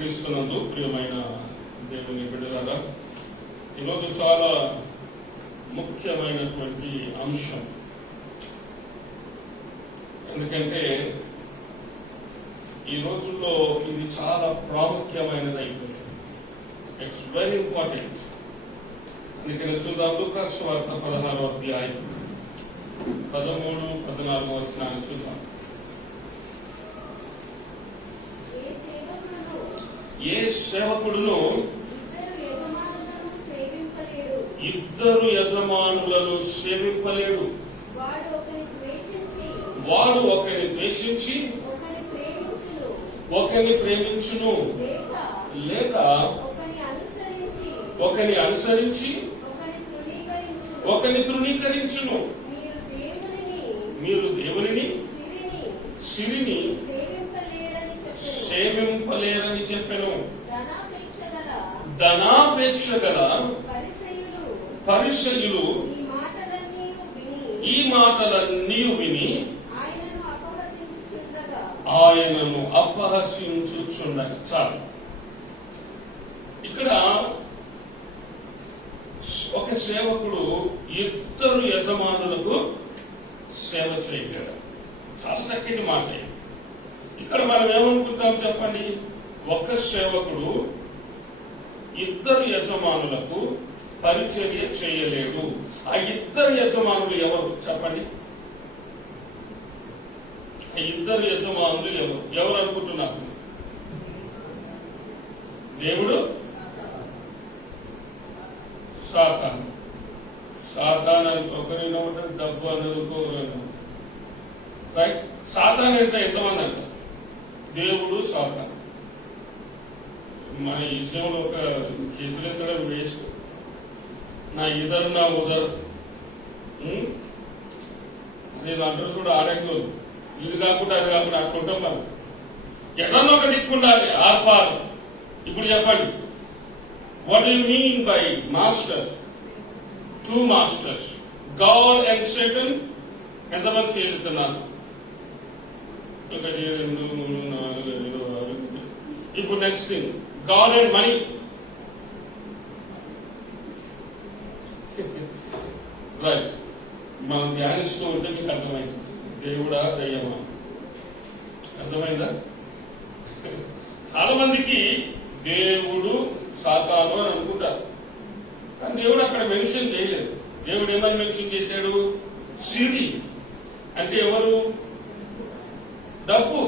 క్రీస్తునందు ప్రియమైన దేవుని బిడ్డలారా, ఈరోజు చాలా ముఖ్యమైనటువంటి అంశం. ఎందుకంటే ఈ రోజుల్లో ఇది చాలా ప్రాముఖ్యమైనది అయిపోయింది. It's very important. అందుకని చూద్దాం. లూకాసు సువార్త 16వ అధ్యాయం 13, 14 వచనాలు చూద్దాం. ఏ సేవకుడును ఇద్దరు యజమానులను సేవింపలేడు. వాడు ఒకరిని ద్వేషించి ఒకరిని ప్రేమించును, లేక ఒకరిని అనుసరించి ఒకరిని తృణీకరించును. మీరు దేవునిని సిరిని సేవింపలేరని చెప్పెను. ధనాపేక్ష గల పరిసయ్యులు ఈ మాటలన్నీ విని ఆయనను అపహసించుచుండగా. చాలు. ఇక్కడ ఒక సేవకుడు ఇద్దరు యజమానులకు సేవ చేయగలడు. చాలా చక్కటి మాట. ఇక్కడ మనం ఏమనుకుంటాం చెప్పండి? ఒక సేవకుడు ఇద్దరు యజమానులకు పరిచర్య చేయలేడు. ఆ ఇద్దరు యజమానులు ఎవరు చెప్పండి? ఆ ఇద్దరు యజమానులు ఎవరు అనుకుంటున్నారు? దేవుడు, సాతాను. సాతాన్ అని ఒకరిని డబ్బు అనుకోగలను. రైట్? సాతాన్ అంటే ఎంతమంది అంట? దేవుడు, సాతాను. మన విషయంలో ఒక చేతులెత్తడం వేస్ట్. నా ఇద్దరు నా ఉదరు అదే అందరూ కూడా ఆరోగ్యం. ఇది కాకుండా అది కాకుండా అట్లుంటాం. మనం ఎక్కడన్నా ఒక దిక్కుండాలి. ఆర్పాలి. ఇప్పుడు చెప్పండి, what you mean by master? Two masters, God and Satan. ఎంతమంది చేరుతున్నారు? 1, 2, 3, 4, 5, 6. ఇప్పుడు next thing, God and money. Right. మనం ధ్యానిస్తూ ఉంటే మీకు అర్థమైంది, దేవుడా దయ్యమా? అర్థమైందా? చాలా మందికి దేవుడు సాతాను అని అనుకుంటారు, కానీ దేవుడు అక్కడ మెన్షన్ చేయలేదు. దేవుడు ఏమని మెన్షన్ చేశాడు? సిరి అంటే ఎవరు? డబ్బు.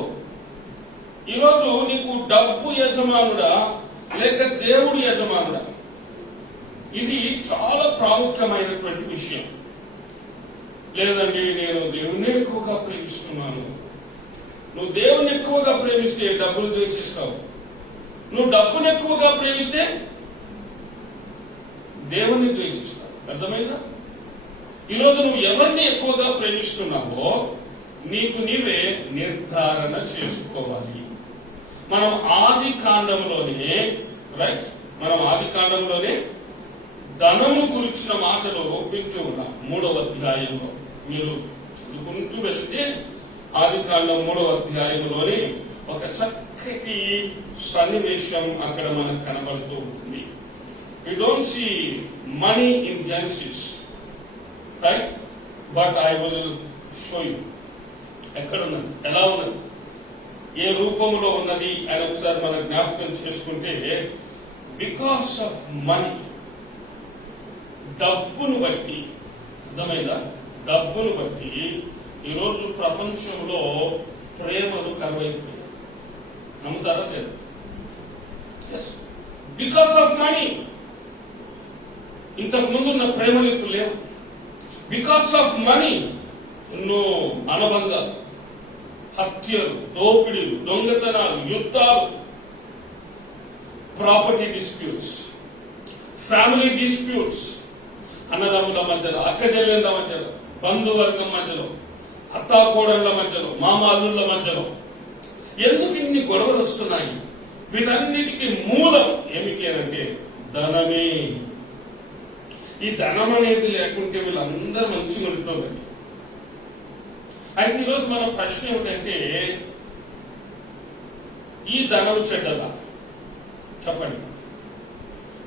ఈరోజు నీకు డబ్బు యజమానుడా లేక దేవుడు యజమానుడా? ఇది చాలా ప్రాముఖ్యమైనటువంటి విషయం. లేదండి, నేను దేవుణ్ణి ఎక్కువగా ప్రేమిస్తున్నాను. నువ్వు దేవుని ఎక్కువగా ప్రేమిస్తే డబ్బును ద్వేషిస్తావు. నువ్వు డబ్బును ఎక్కువగా ప్రేమిస్తే దేవుణ్ణి ద్వేషిస్తావు. అర్థమైందా? ఈరోజు నువ్వు ఎవరిని ఎక్కువగా ప్రేమిస్తున్నావో నీకు నీవే నిర్ధారణ చేసుకోవాలి. మనం ఆది కాండంలోనే ధనము గురించిన మాటలు వింటూ ఉన్నాం. 3వ అధ్యాయంలో మీరు చదువుకుంటూ వెళితే ఆది కాండం 3వ అధ్యాయంలోనే ఒక చక్కటి సన్నివేశం అక్కడ మనకు కనబడుతూ ఉంటుంది. We don't see money in Genesis, right? But I will show you. ఎక్కడ ఉన్నది, ఎలా ఉన్నది, ఏ రూపంలో ఉన్నది అని ఒకసారి మనం జ్ఞాపకం చేసుకుంటే, బికాస్ ఆఫ్ మనీ, డబ్బును బట్టి. అర్థమైందా? డబ్బును బట్టి ఈరోజు ప్రపంచంలో ప్రేమలు కరువైపోయాయి. నమ్ముతారా లేదు? Because of money. ఇంతకు ముందున్న ప్రేమలు ఇప్పుడు లేవు. బికాస్ ఆఫ్ మనీ ఎన్నో అనబంధాలు, హత్యలు, దోపిడీలు, దొంగతనాలు, యుద్ధాలు, ప్రాపర్టీ డిస్ప్యూట్స్, ఫ్యామిలీ డిస్ప్యూట్స్, అన్నదమ్ముల మధ్యలో, అక్కచెల్లెళ్ళ మధ్యలో, బంధువర్గం మధ్యలో, అత్తాకోడళ్ల మధ్యలో, మామాళ్ళ మధ్యలో ఎందుకు ఇన్ని గొడవలు వస్తున్నాయి? వీటన్నిటికీ మూలం ఏమిటి అంటే ధనమే. ఈ ధనం అనేది లేకుంటే వీళ్ళందరూ మంచిగా ఉంటుందండి. అయితే ఈరోజు మన ప్రశ్న ఏమిటంటే, ఈ ధనం చెడ్డదా? చెప్పండి.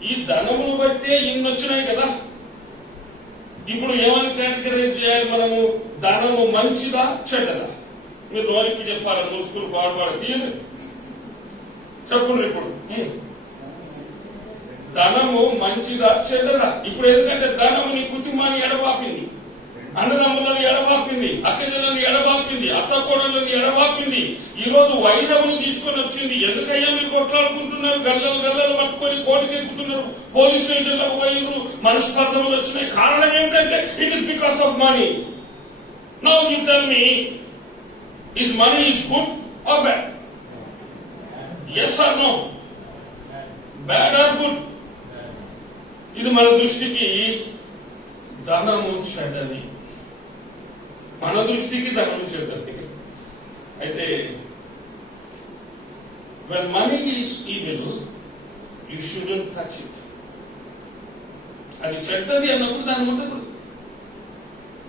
ఈ ధనమును బట్టే ఇన్ని వచ్చినాయి కదా. ఇప్పుడు ఏమని కేటగరైజ్ చేయాలి మనము? ధనము మంచిదా చెడ్డదా? మీరు నోరికి చెప్పాలి, ముసుగులు పాడుపాడు తీయండి, చెప్పండి. ఇప్పుడు ధనము మంచిదా చెడ్డదా? ఇప్పుడు ఎందుకంటే ధనము నీ కుటుంబాన్ని ఎడబాపింది, అన్నదమ్ములను ఎడబాపింది, అక్కజనులను ఎడబాపింది, అత్తకోడలను ఎడబాపింది. ఈ రోజు వైరమును తీసుకొని వచ్చింది. ఎందుకయ్యా మీరు కొట్లాడుకుంటున్నారు? గల్లలు గల్లలు పట్టుకొని కోర్టుకు ఎక్కుతున్నారు, పోలీస్ స్టేషన్లకు పోయినరు, మనస్పర్ధములు వచ్చినాయి. కారణం ఏమిటంటే it is because of money. Now you tell me, is money is good or bad? Yes or no? Bad or good? ఇది మన దృష్టికి ధనము చెడ్డది, మన దృష్టికి ధనము చెడ్డది. అయితే when money is evil, you shouldn't touch it. అది చెడ్డది అన్నప్పుడు దాని ఉండదు.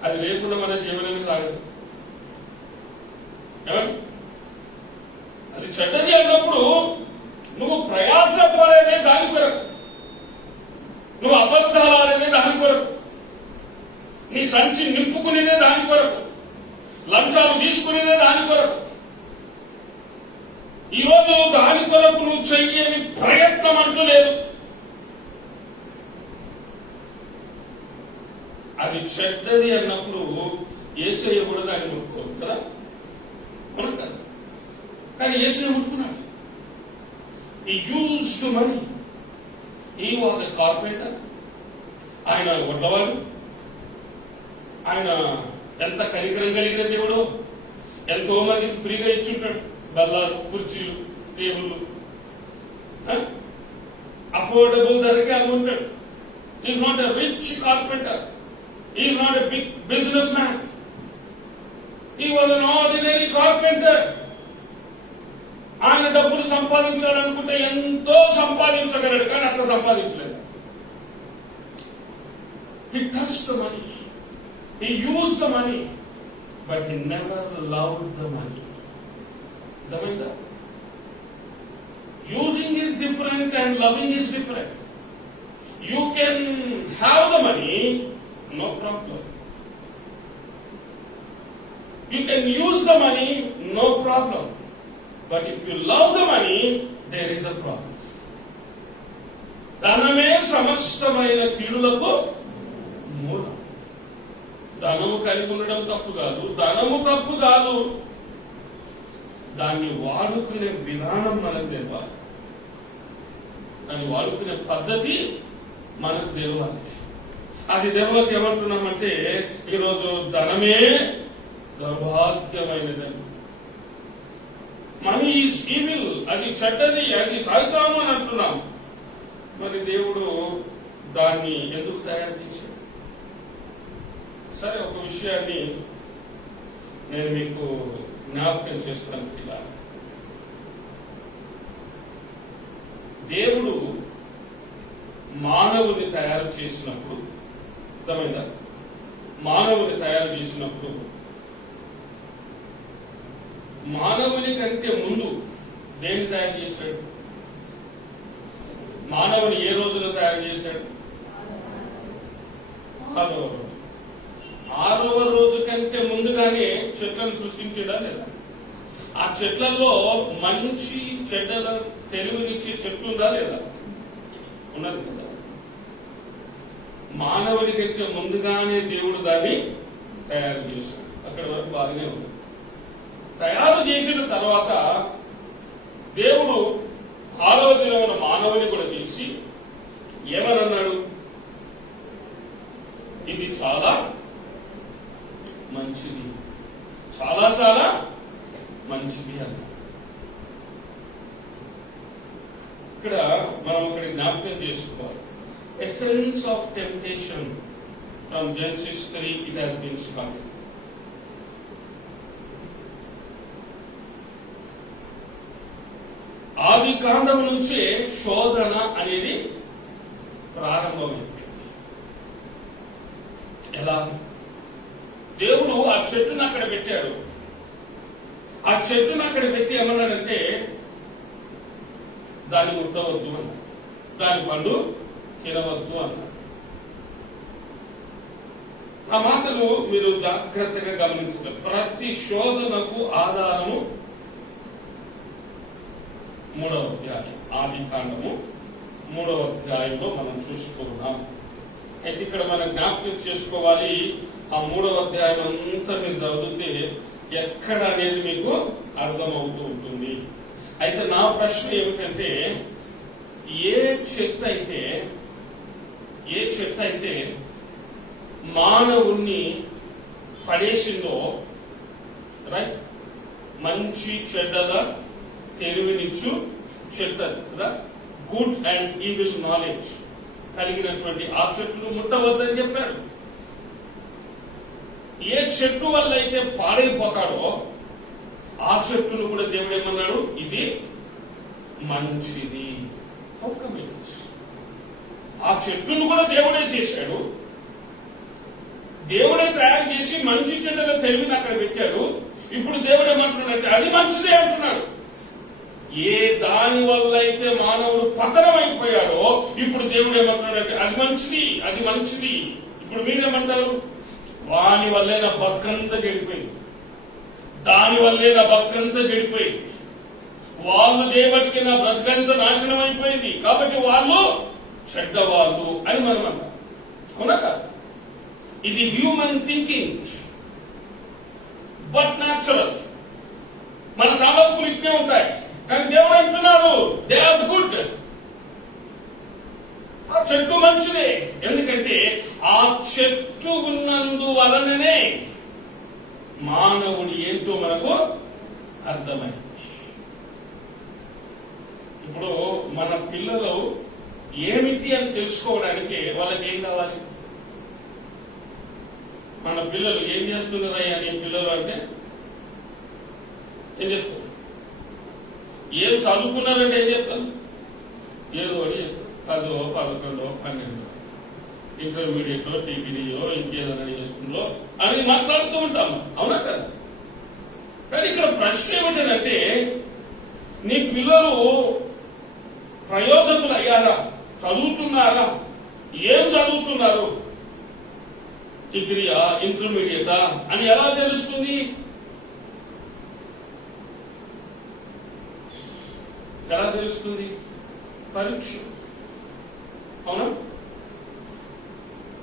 అది లేకుండా మన జీవనమే సాగదు. అది చెడ్డది అన్నప్పుడు నువ్వు ప్రయాసపడేదే దాని కొరకు, నువ్వు అబద్ధాలు ఆడేదే దాని కొరకు, నీ సంచి నింపుకునేదే దాని కొరకు, లంచాలు తీసుకునేదే దాని కొరకు. ఈరోజు దాని కొరకు నువ్వు చెయ్యని ప్రయత్నం అంటూ లేదు. అది చెడ్డది అన్నప్పుడు యేసయ్య కూడా దాన్ని ముట్టుకోదు కదా, కదా. కానీ యేసయ్య ముట్టుకున్నాడు. He used money. He was a carpenter. ఆయన వడ్లవాడు. ఆయన ఎంత కనికరం కలిగిన దేవుడు, ఎంతో మందికి ఫ్రీగా ఇచ్చుంటాడు. బల్లాలు, కుర్చీలు, టేబుల్లు అఫోర్డబుల్ ధరకే అమ్ముంటాడు. Is not a rich carpenter, is not a big business man, he was an ordinary carpenter. ఆయన డబ్బులు సంపాదించాలనుకుంటే ఎంతో సంపాదించగలడు, కానీ అంత సంపాదించలేదు. He touched the money, he used the money, but he never loved the money. అర్థమైందా? Using is different and loving is different. You can have the money, no problem. You can use the money, no problem. But if you love the money, there is a problem. ధనమే సమస్తమైన కీడులకు మూలం. ధనము కలిగి ఉండడం తప్పు కాదు, ధనము తప్పు కాదు. దాన్ని వాడుకునే విధానం మనకు తెలవాలి, దాన్ని వాడుకునే పద్ధతి మనకు తెలవాలి. అది తెలవక ఏమంటున్నామంటే ఈరోజు ధనమే దౌర్భాగ్యమైనదని, మనీ ఈజ్ ఈవిల్, అది చెడ్డది, అది సైతాను అని అంటున్నాం. మరి దేవుడు దాన్ని ఎందుకు తయారు చేశాడు? సరే, ఒక విషయాన్ని నేను మీకు జ్ఞాపకం చేస్తున్నాను. ఇలా దేవుడు మానవుని తయారు చేసినప్పుడు, అర్థమైందా? మానవుని తయారు చేసినప్పుడు మానవుని కంటే ముందు దేన్ని తయారు చేశాడు? మానవుని ఏ రోజున తయారు చేశాడు? 6వ రోజు. 6వ రోజు కంటే ముందుగానే చెట్లను సృష్టించడా లేదా? ఆ చెట్లలో మంచి చెడ్డల తెలివినిచ్చే చెట్లు ఉందా లేదా? ఉన్నది కదా. మానవుడి కంటే ముందుగానే దేవుడు దాన్ని తయారు చేశాడు. అక్కడ వరకు బాగానే ఉంది. తయారు చేసిన తర్వాత దేవుడు 6వ దినమున మానవుని కూడా చేసి ఏమన్నాడు? ఇది చాలా మంచిది, చాలా చాలా మంచిది అన్న. ఇక్కడ మనం ఒకటి జ్ఞాపకం చేసుకోవాలి. Essence of temptation from Genesis 3 it has been started. ఆది కాండం నుంచే శోధన అనేది ప్రారంభమైంది. ఎలా? దేవుడు ఆ చెట్టును అక్కడ పెట్టాడు. ఆ చెట్టును అక్కడ పెట్టి ఏమన్నాడంటే దాన్ని ముట్టవద్దు అన్నాడు, దాని పండు తినవద్దు అన్నాడు. ఆ మాటలు మీరు జాగ్రత్తగా గమనించారు. ప్రతి శోధనకు ఆధారము 3వ అధ్యాయం, ఆదికాండము 3వ అధ్యాయంలో మనం చూసుకున్నాం. అయితే ఇక్కడ మనం జ్ఞాపకం చేసుకోవాలి, ఆ 3వ అధ్యాయం అంతా మీరు చదివితే ఎక్కడ అనేది మీకు అర్థమవుతూ ఉంటుంది. అయితే నా ప్రశ్న ఏమిటంటే, ఏ చెట్టు అయితే మానవుణ్ణి పడేసిందో, రైట్, మంచి చెడ్డల తెలివినిచ్చు చెట్టు కదా, గుడ్ అండ్ ఈవిల్ నాలెడ్జ్ కలిగినటువంటి ఆ చెట్లు ముట్టవద్దని చెప్పారు. ఏ చెట్టు వల్ల అయితే పాడైపోతాడో ఆ చెట్టును కూడా దేవుడు ఏమన్నాడు, ఇది మంచిది. ఆ చెట్టును కూడా దేవుడే చేశాడు, దేవుడే తయారు చేసి మంచి చెడ్డల తెలివిని అక్కడ పెట్టాడు. ఇప్పుడు దేవుడు ఏమంటున్నాడంటే అది మంచిదే అంటున్నాడు. ఏ దాని వల్ల అయితే మానవుడు పతనం అయిపోయాడో ఇప్పుడు దేవుడు ఏమంటున్నాడంటే అది మంచిది, అది మంచిది. ఇప్పుడు మీరేమంటారు, వాని వల్లే నా బతుకంతా గడిపోయింది, దాని వల్లే నా బతుకంతా గడిపోయింది, వాళ్ళు చేయబట్టికి నా బ్రతుకంతా నాశనం అయిపోయింది, కాబట్టి వాళ్ళు చెడ్డవాళ్ళు అని మనం అంటాం. అవునా కాదు? ఇది హ్యూమన్ థింకింగ్, బట్ న్యాచురల్. మన తలపులు ఇట్టే ఉంటాయి, కానీ దేవుడు అంటున్నాడు దే ఆర్ గుడ్. ఆ చెట్టు మంచిదే, ఎందుకంటే ఆ చెట్టు ఉన్నందువలననే మానవుడు ఏంటో మనకు అర్థమైంది. ఇప్పుడు మన పిల్లలు ఏమిటి అని తెలుసుకోవడానికి వాళ్ళకి ఏం కావాలి? మన పిల్లలు ఏం చేస్తున్నారయ్యా నీ పిల్లలు అంటే ఏం చెప్తారు? ఏం చదువుకున్నారంటే ఏం చెప్తాను? ఏదో అని 10, 11, 12 ఇంటర్మీడియట్, డిగ్రీయో ఇంకేదైనా చేస్తుందో అని మాట్లాడుతూ ఉంటాము. అవునా కదా? కానీ ఇక్కడ ప్రశ్న ఏమిటంటే, నీ పిల్లలు ప్రయోజకులు అయ్యారా? చదువుతున్నారా? ఏం చదువుతున్నారు? డిగ్రీయా, ఇంటర్మీడియటా అని ఎలా తెలుస్తుంది? ఎలా తెలుస్తుంది? పరీక్ష. అవునా?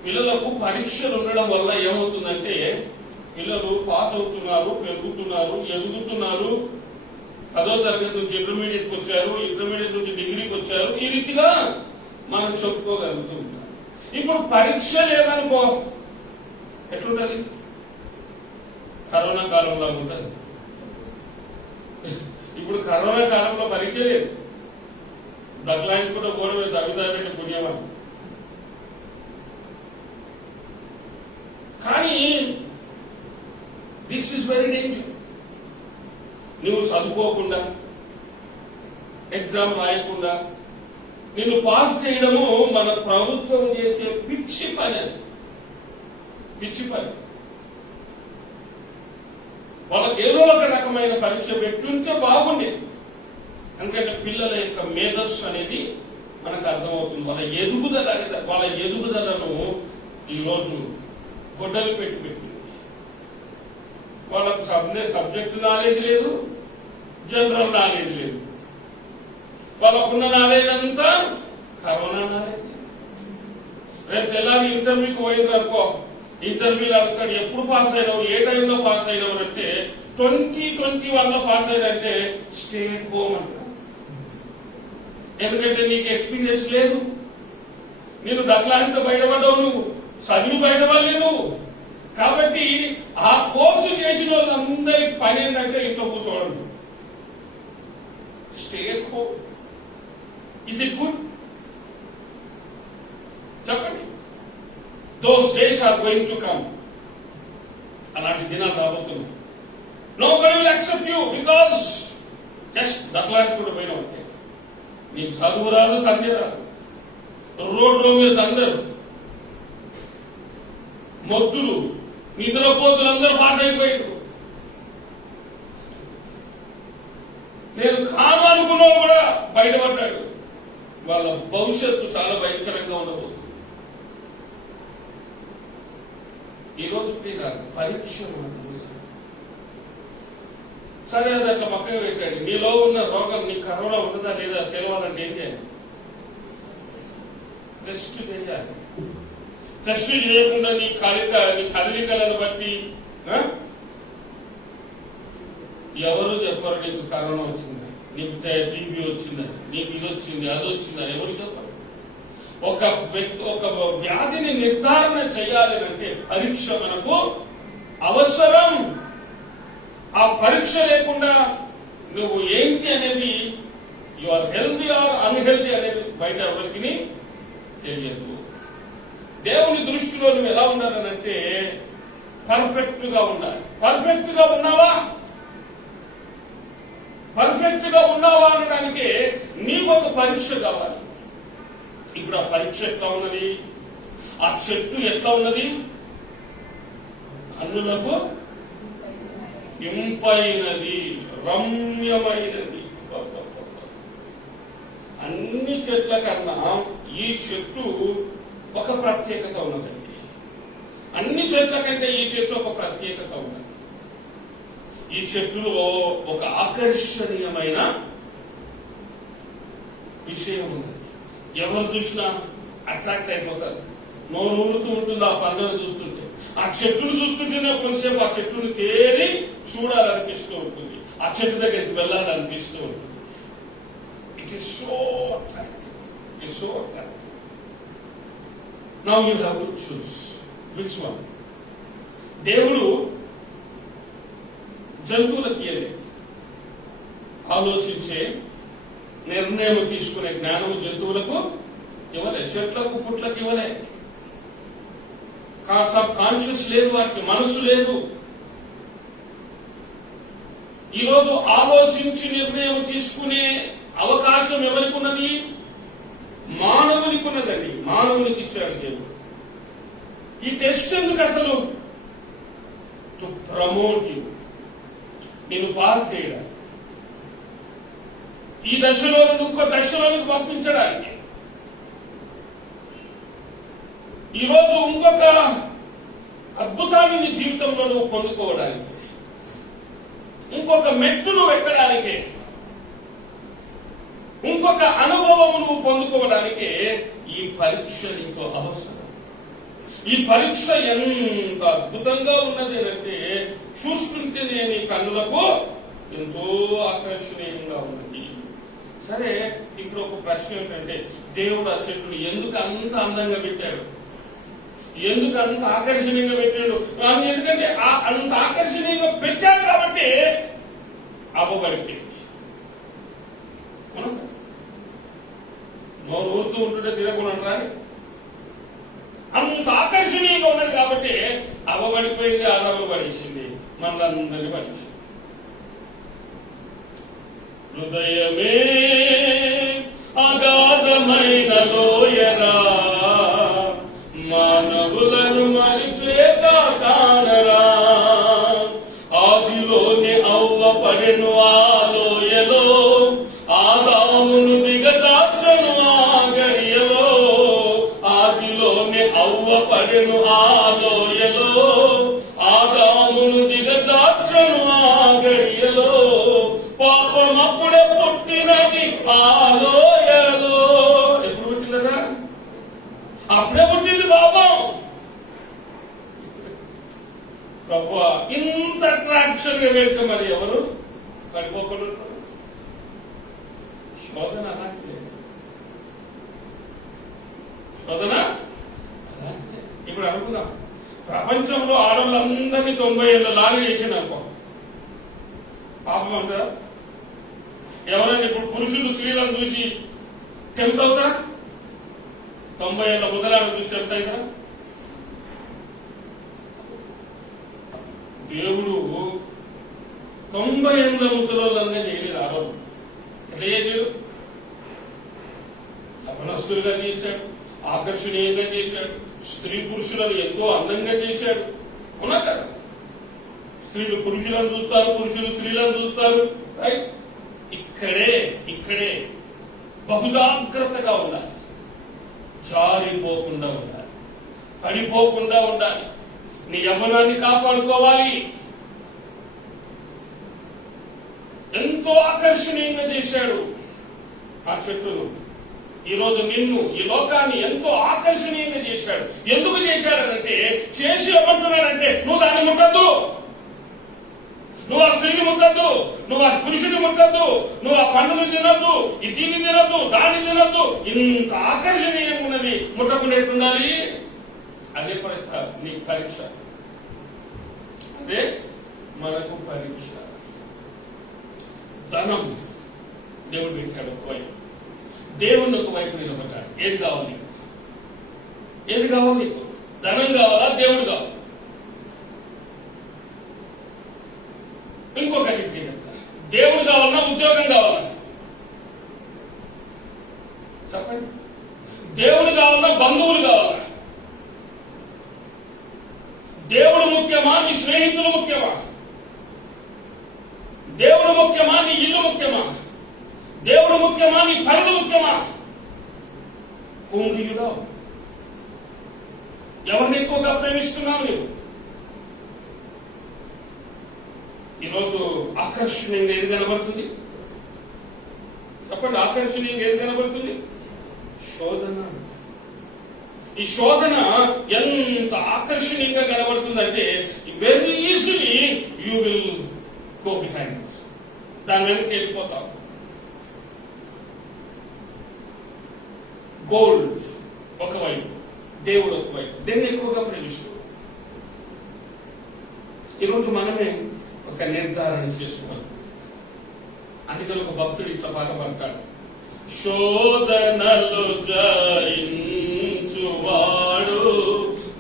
పిల్లలకు పరీక్షలు ఉండడం వల్ల ఏమవుతుందంటే పిల్లలు పాస్ అవుతున్నారు, పెరుగుతున్నారు, ఎదుగుతున్నారు. 10వ తరగతి నుంచి ఇంటర్మీడియట్కి వచ్చారు, ఇంటర్మీడియట్ నుంచి డిగ్రీకి వచ్చారు. ఈ రీతిగా మనం చెప్పుకోగలుగుతున్నాం. ఇప్పుడు పరీక్ష లేదనుకో ఎట్లుంటది? కరోనా కాలంలో ఉంటుంది. ఇప్పుడు కరోనా కాలంలో పరీక్ష లేదు, దక్లాయించి కూడా గోడ వేసి అభిదాపెట్టి పుణ్యమా. కానీ దిస్ ఈస్ వెరీ డేంజర్. నువ్వు చదువుకోకుండా, ఎగ్జామ్ రాయకుండా నిన్ను పాస్ చేయడము మన ప్రభుత్వం చేసే పిచ్చి పని. అది పిచ్చి పని. వాళ్ళకి ఏదో ఒక రకమైన పరీక్ష పెట్టుంటే బాగుండేది. ఎందుకంటే పిల్లల యొక్క మేధస్సు అనేది మనకు అర్థమవుతుంది. వాళ్ళ ఎదుగుదలను ఈరోజు గొడ్డలు పెట్టి వాళ్ళకు సబ్జెక్ట్ నాలెడ్జ్ లేదు, జనరల్ నాలెడ్జ్ లేదు. వాళ్ళకున్న నాలెడ్జ్ అంతా కరోనా నాలెడ్జ్. రేపు తెల్లారి ఇంటర్వ్యూకి పోయింది అనుకో, ఇంటర్వ్యూ రాస్తాడు, ఎప్పుడు పాస్ అయినావు, ఏ టైంలో పాస్ అయినావు అంటే 2021లో పాస్ అయినంటే స్టే ఎట్ హోమ్ అంట. ఎందుకంటే నీకు ఎక్స్పీరియన్స్ లేదు, నీకు దక్లాంతో బయటపడ్డావు, నువ్వు చదువు బయటపడలే నువ్వు. కాబట్టి ఆ కోర్సు చేసిన వాళ్ళందరి పని ఏంటంటే ఇంట్లో కూర్చోవడం. Stay at home. Is it good? చెప్పండి. Those days are going to come. అలాంటి దినాలు రాబోతున్నాయి. Nobody will accept you because just దక్లాంటి కూడా పోయినా ఉంటే నీకు చదువు రాదు, సంధ్య రాదు. రోడ్లో మీద అందరు మొద్దులు, నిద్రపోతులు అందరూ పాస్ అయిపోయారు. నేను కాను అనుకున్న కూడా బయటపడ్డాడు. వాళ్ళ భవిష్యత్తు చాలా భయంకరంగా ఉండబోతుంది. ఈరోజు పరీక్ష సరే, అది అట్లా పక్కన పెట్టాడు. నీలో ఉన్న రోగం నీ కరోనా ఉంటుందా లేదా తెలవాలంటే ఏం చేయాలి? టెస్ట్ చేయాలి. టెస్ట్ చేయకుండా నీ కదలికలను బట్టి ఎవరు చెప్పరు నీకు కరోనా వచ్చింది, నీకు టీబీ వచ్చిందని, నీకు ఇది వచ్చింది, అది వచ్చిందని ఎవరు చెప్పరు. ఒక వ్యాధిని నిర్ధారణ చేయాలి అంటే పరీక్ష మనకు అవసరం. ఆ పరీక్ష లేకుండా నువ్వు ఏంటి అనేది, you are healthy or unhealthy అనేది బయట ఎవరికి తెలియదు. దేవుని దృష్టిలో నువ్వు ఎలా ఉండాలనంటే పర్ఫెక్ట్ గా ఉండాలి. పర్ఫెక్ట్ గా ఉన్నావా? పర్ఫెక్ట్ గా ఉన్నావా అనడానికి నీకు ఒక పరీక్ష కావాలి. ఇప్పుడు ఆ పరీక్ష ఎట్లా ఉన్నది? ఆ చెట్టు ఎట్లా ఉన్నది? కన్నులకు ఇంపైనది, రమ్యమైనది. అన్ని చెట్ల కన్నా ఈ చెట్టు ఒక ప్రత్యేకత ఉన్నదండి. అన్ని చెట్ల కంటే ఈ చెట్టు ఒక ప్రత్యేకత ఉన్నది. ఈ చెట్టులో ఒక ఆకర్షణీయమైన విషయం ఉన్నది. ఎవరు చూసినా అట్రాక్ట్ అయిపోతారు. నోరు ఊరుతూ ఉంటుంది ఆ పండుగ చూస్తుంటే. ఆ చెట్టును చూస్తుంటేనే కొంతసేపు ఆ చెట్టును తేరి చూడాలనిపిస్తూ ఉంటుంది. ఆ చెట్టు దగ్గరికి వెళ్ళాలనిపిస్తూ ఉంటుంది. It is so attractive. It is so attractive. Now you have to choose which one. దేవుడు జంతువులకి ఆలోచించే నిర్ణయం తీసుకునే జ్ఞానం జంతువులకు ఇవ్వలే, చెట్లకు పుట్లకు ఇవ్వలే. సబ్ కాన్షియస్ లేదు, వారికి మనసు లేదు. ఈరోజు ఆలోచించి నిర్ణయం తీసుకునే అవకాశం ఎవరికి ఉన్నది? మానవునికి ఉన్నదండి. మానవునికి ఇచ్చాడు దేవుడు. ఈ టెస్ట్ ఎందుకు అసలు? టు ప్రమోట్ యూ, నేను పాస్ చేయడానికి, ఈ దశలో ఇంకో దశలోకి పంపించడానికి. ఈరోజు ఇంకొక అద్భుతాన్ని నీ జీవితంలో నువ్వు పొందుకోవడానికి, ఇంకొక మెట్టును ఎక్కడానికి, ఇంకొక అనుభవం నువ్వు పొందుకోవడానికి ఈ పరీక్ష నీకు అవసరం. ఈ పరీక్ష ఎంత అద్భుతంగా ఉన్నది అంటే చూస్తుంటేనే నీ కన్నులకు ఎంతో ఆకర్షణీయంగా ఉన్నది. సరే, ఇప్పుడు ఒక ప్రశ్న ఏంటంటే దేవుడు ఆ చెట్టును ఎందుకు అంత అందంగా పెట్టాడు? ఎందుకు అంత ఆకర్షణీయంగా పెట్టాడు? ఎందుకంటే అంత ఆకర్షణీయంగా పెట్టాడు కాబట్టి అవ్వబడిపోయింది. నోరు ఊరుతూ ఉంటుంటే తినకుండా రాని అంత ఆకర్షణీయంగా ఉన్నది కాబట్టి అవ్వబడిపోయింది, ఆదాము పడేసింది, మనందరినీ పడేసింది. హృదయమే అగాధమైన లోయరా, మానవులను మరిచేదా కానరా. ఆదిలోని అవ్వ పడెను ఆ లోయలో, ఆదామును దిగజార్చెను ఆ గడియలో. ఆదిలోని అవ్వ పడెను ఆ లోయలో, ఆదామును దిగజార్చెను ఆ గడియలో. పాపం అప్పుడే పుట్టినది ఆ లోయలో. ఎప్పుడు పుట్టిందరా? అప్పుడే పుట్టింది పాపం. ప్రభువా, ఇంత అట్రాక్షన్ గా వెళ్తే మరి ఎవరు పడిపోకుండా ఉంటారు? శోధన అలాంటిదే. శోధన ఇప్పుడు అనుకుందాం, ప్రపంచంలో ఆడవాళ్ళందరినీ 90 ఏళ్ళ లాగా చేసింది అనుకో, పాపం అంటారా? ఎవరైనా ఇప్పుడు పురుషులు స్త్రీలను చూసి టెంప్ట్ అవుతారా? 90 ఏళ్ళ ముసలాలను చూసి టెంప్ట్ అవుతారా? దేవుడు 90 ఏళ్ళ ముసలోళ్ళంగా చేయలేదు. ఆ రోజు ఎట్లా చేశాడు? లవణస్తులుగా చేశాడు, ఆకర్షణీయంగా చేశాడు, స్త్రీ పురుషులను ఎంతో అందంగా చేశాడు. అవునా కదా? స్త్రీలు పురుషులను చూస్తారు, పురుషులు స్త్రీలను చూస్తారు. రైట్? ఇక్కడే బహుజాగ్రత్తగా ఉండాలి, జారిపోకుండా ఉండాలి, పడిపోకుండా ఉండాలి, నీ యవ్వనాన్ని కాపాడుకోవాలి. ఎంతో ఆకర్షణీయంగా చేశాడు ఆ చెట్టును. ఈరోజు నిన్ను, ఈ లోకాన్ని ఎంతో ఆకర్షణీయంగా చేశాడు. ఎందుకు చేశాడనంటే, చేసి ఏమంటున్నాడంటే, నువ్వు దాన్ని ముట్టద్దు, నువ్వు ఆ స్త్రీని ముట్టద్దు, నువ్వు ఆ పురుషుని ముట్టద్దు, నువ్వు ఆ పండుని తినద్దు, ఈ దీన్ని తినద్దు, దాన్ని తినద్దు. ఇంత ఆకర్షణీయంగా ఉన్నది, ముట్టకునేట్టుండాలి. అదే నీ పరీక్ష, అదే మనకు పరీక్ష. ధనం దేవుడు పెట్టాడు ఒకవైపు, దేవుణ్ణి ఒకవైపు నిలబడ్డాడు. ఏది కావాలి నీకు? ఏది కావాలి నీకు? ధనం కావాలా, దేవుడు కావాలి? ఇంకొకటి దేవుడు కావాలన్నా ఉద్యోగం కావాలా? చెప్పండి. దేవుడు కావాలన్నా బంధువులు కావాలా? దేవుడు ముఖ్యమా, నీ స్నేహితులు ముఖ్యమా? దేవుడు ముఖ్యమా, నీ ఇల్లు ముఖ్యమా? దేవుడు ముఖ్యమా, నీ పనులు ముఖ్యమా? హోండిలో ఎవరిని ఎక్కువగా ప్రేమిస్తున్నావు నీవు? ఈరోజు ఆకర్షణీయంగా ఏది కనబడుతుంది? చెప్పండి, ఆకర్షణీయంగా ఏది కనబడుతుంది? శోధన. ఈ శోధన ఎంత ఆకర్షణీయంగా కనబడుతుందంటే, very easily you will go behind, దాని వెనక్కి వెళ్ళిపోతావు. గోల్డ్ ఒకవైపు, దేవుడు ఒకవైపు, దేన్ని ఎక్కువగా ప్రేమిస్తూ. ఈరోజు మనమే ఒక నిర్ధారణ చేసుకున్నాం. అందుకని ఒక భక్తుడు ఇట్లా పాట పడతాడు, శోధనలు జయించువాడు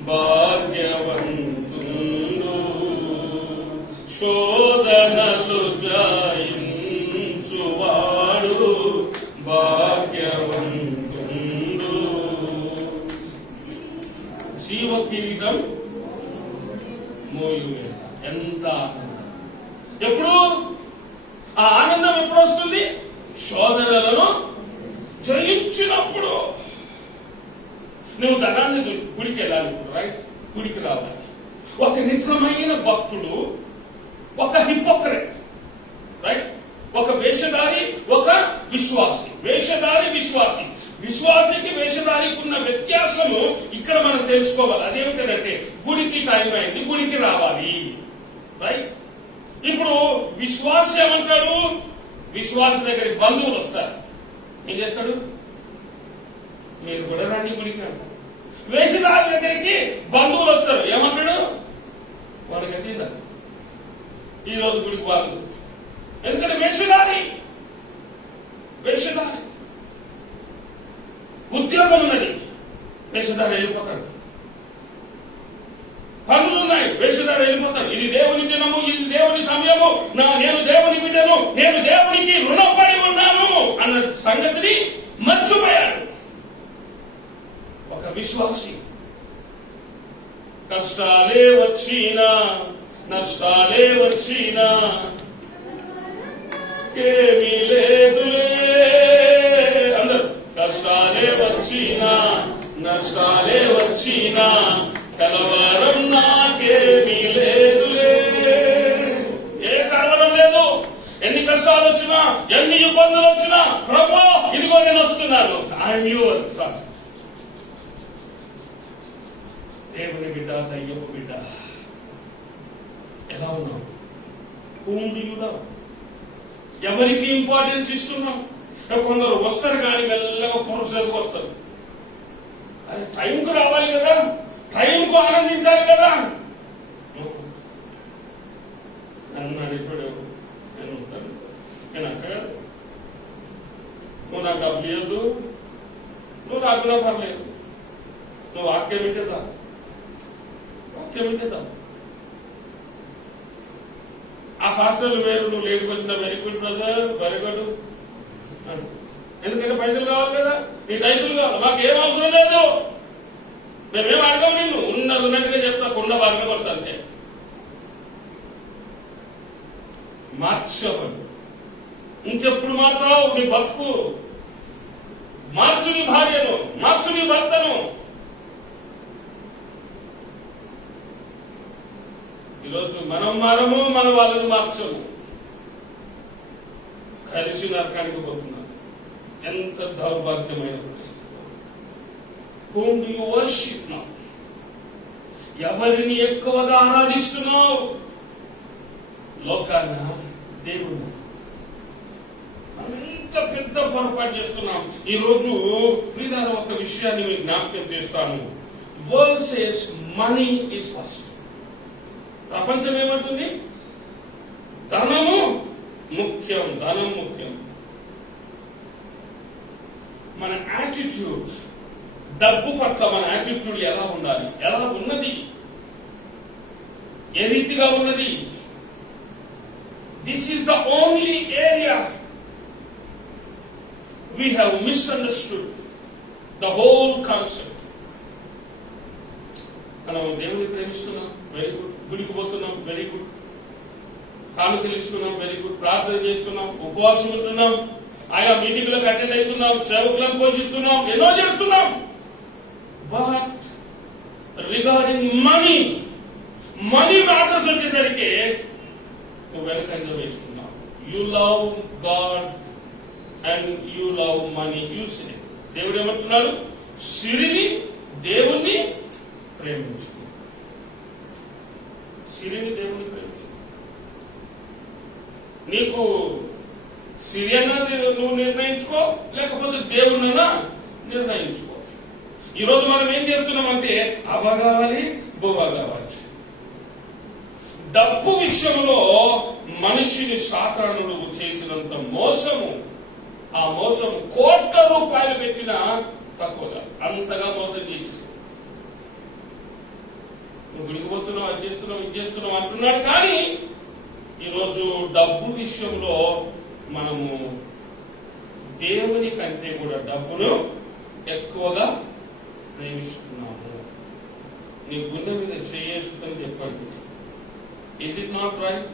భాగ్యవంతుడు, శోధనలు జయించువాడు భాగ్యవంతుడు, జీవ కిరీటం మోయు. ఎంత ఎప్పుడు ఆ ఆనందం ఎప్పుడు వస్తుంది? శోధనలను జయించినప్పుడు. నువ్వు ధనాన్ని గుడికి వెళ్ళాలి, రైట్? గుడికి రావాలి. ఒక నిజమైన భక్తుడు, ఒక హిపోక్రెట్, రైట్? ఒక వేషధారి, ఒక విశ్వాసి. వేషధారి, విశ్వాసి. విశ్వాసికి వేషధారికి ఉన్న వ్యత్యాసము ఇక్కడ మనం తెలుసుకోవాలి. అదేమిటంటే, గుడికి టైం అయింది, గుడికి రావాలి, రైట్? ఇప్పుడు విశ్వాసి ఏమంటాడు? విశ్వాస దగ్గరికి బంధువులు వస్తారు, ఏం చేస్తాడు? మీరు కూడా రండి గుడికి అంటారు. వేషధారి దగ్గరికి బంధువులు వస్తారు, ఏమంటాడు? వాళ్ళకి తిందా ఈ రోజు గుడికి వాళ్ళు. ఎందుకంటే వేషధారి, వేషధారి. ఉద్యోగం ఉన్నది, వేషధారి వెళ్ళిపోతాడు. పనులు ఉన్నాయి, వేషధారి వెళ్ళిపోతాడు. ఇది దేవుని దినము, ఇది దేవుని సమయము, నేను దేవుని బిడ్డను, నేను దేవునికి రుణపడి ఉన్నాను అన్న సంగతిని మర్చిపోయాడు ఒక విశ్వాసి. కష్టాలే వచ్చినా, నష్టాలే వచ్చినా, ఏమీ లేదులే. అందరు కష్టాలే వచ్చినా, నష్టాలే వచ్చినా, కలవరం నాకేమీ లేదులే. ఏ కలవరం లేదు. ఎన్ని కష్టాలు వచ్చినా, ఎన్ని ఇబ్బందులు వచ్చినా, ప్రభువా ఇదిగో నేను వస్తున్నాను, ఐఎమ్ యువర్ సన్. దేవుని బిడ్డ, దయ్యపు బిడ్డ, ఎలా ఉన్నావు? హూండియుడా? ఎవరికి ఇంపార్టెన్స్ ఇస్తున్నాం? కొందరు వస్తారు కానీ మెల్లగా పురుషులకు వస్తారు. అది టైంకు రావాలి కదా, టైంకు ఆనందించాలి కదా. నన్ను అడిగాడు, నేను ఉంటాను, నేను అక్కడ, నువ్వు నాకు డబ్బులు ఇవ్వద్దు, నువ్వు రాకున్నా పర్లేదు, నువ్వు వాక్యం వింటేదా, వాక్యం వింటేదా. ఆ పాస్టర్లు వేరు, నువ్వు లేటుకు వచ్చినా very good brother, very good. ఎందుకంటే పైసలు కావాలి కదా, నీ రైతులు కావాలి, మాకు ఏం అవసరం లేదు, మేమేం అడగం, నిన్ను ఉన్నట్టుగా చెప్తా, కొండ బాగా కొడతా అంతే. మార్చబడు. ఇంకెప్పుడు మాత్రం నీ బతుకు మార్చు నీ భార్యను, మార్చు నీ భర్తను. ఈరోజు మనం మారము, మన వాళ్ళని మార్చము, కలిసి నరకానికి పోతున్నాం. ఎంత దౌర్భాగ్యమైన పరిస్థితి. Whom do you worship now? ఎవరిని ఎక్కువగా ఆరాధిస్తున్నావు? లోకాన, దేవుడు? మనం ఎంత పెద్ద పొరపాటు చేస్తున్నాం. ఈ రోజు ప్రియులారా, ఒక విషయాన్ని మీకు జ్ఞాపకం చేస్తాను. World says money is first. ప్రపంచం ఏమంటుంది? ధనము ముఖ్యం, ధనం ముఖ్యం. మన యాటిట్యూడ్, డబ్బు పట్ల మన యాటిట్యూడ్ ఎలా ఉండాలి, ఎలా ఉన్నది, ఏ రీతిగా ఉన్నది? This is the only area we have misunderstood the whole concept. మనం దేవుని ప్రేమిస్తున్నాం, వెరీ గుడ్. గుడికి పోతున్నాం, వెరీ గుడ్. కానుకలు ఇస్తున్నాం, వెరీ గుడ్. ప్రార్థన చేస్తున్నాం, ఉపవాసం ఉంటున్నాం, ఆయా మీటింగ్లకు అటెండ్ అవుతున్నాం, సేవకులను పోషిస్తున్నాం, ఎన్నో చేస్తున్నాం. బట్ రిగార్డింగ్ మనీ మ్యాటర్స్ వచ్చేసరికి నువ్వు వెనకంజ వేస్తున్నావు. You love God and you love money. You say, దేవుడు ఏమంటున్నాడు? సిరిని, దేవుణ్ణి ప్రేమించు. సిరిని, దేవుణ్ణి ప్రేమించు. నీకు సిరి అన్నది నువ్వు నిర్ణయించుకో, లేకపోతే దేవుణ్ణైనా నిర్ణయించుకో. ఈరోజు మనం ఏం చేస్తున్నామంటే అవ్వ కావాలి, బువ్వ కావాలి. డబ్బు విషయంలో మనిషిని సాతానుడు చేసినంత మోసము, ఆ మోసం కోట్ల రూపాయలు పెట్టినా తక్కువగా, అంతగా మోసం చేసేసి నువ్వు విడిగిపోతున్నావు, అది చేస్తున్నావు, ఇది చేస్తున్నావు అంటున్నాడు. కానీ ఈరోజు డబ్బు విషయంలో మనము దేవుని కంటే కూడా డబ్బును ఎక్కువగా ప్రేమిస్తున్నాము. నీ గుండె మీద చేసుకుని చెప్పండి. Is it not right?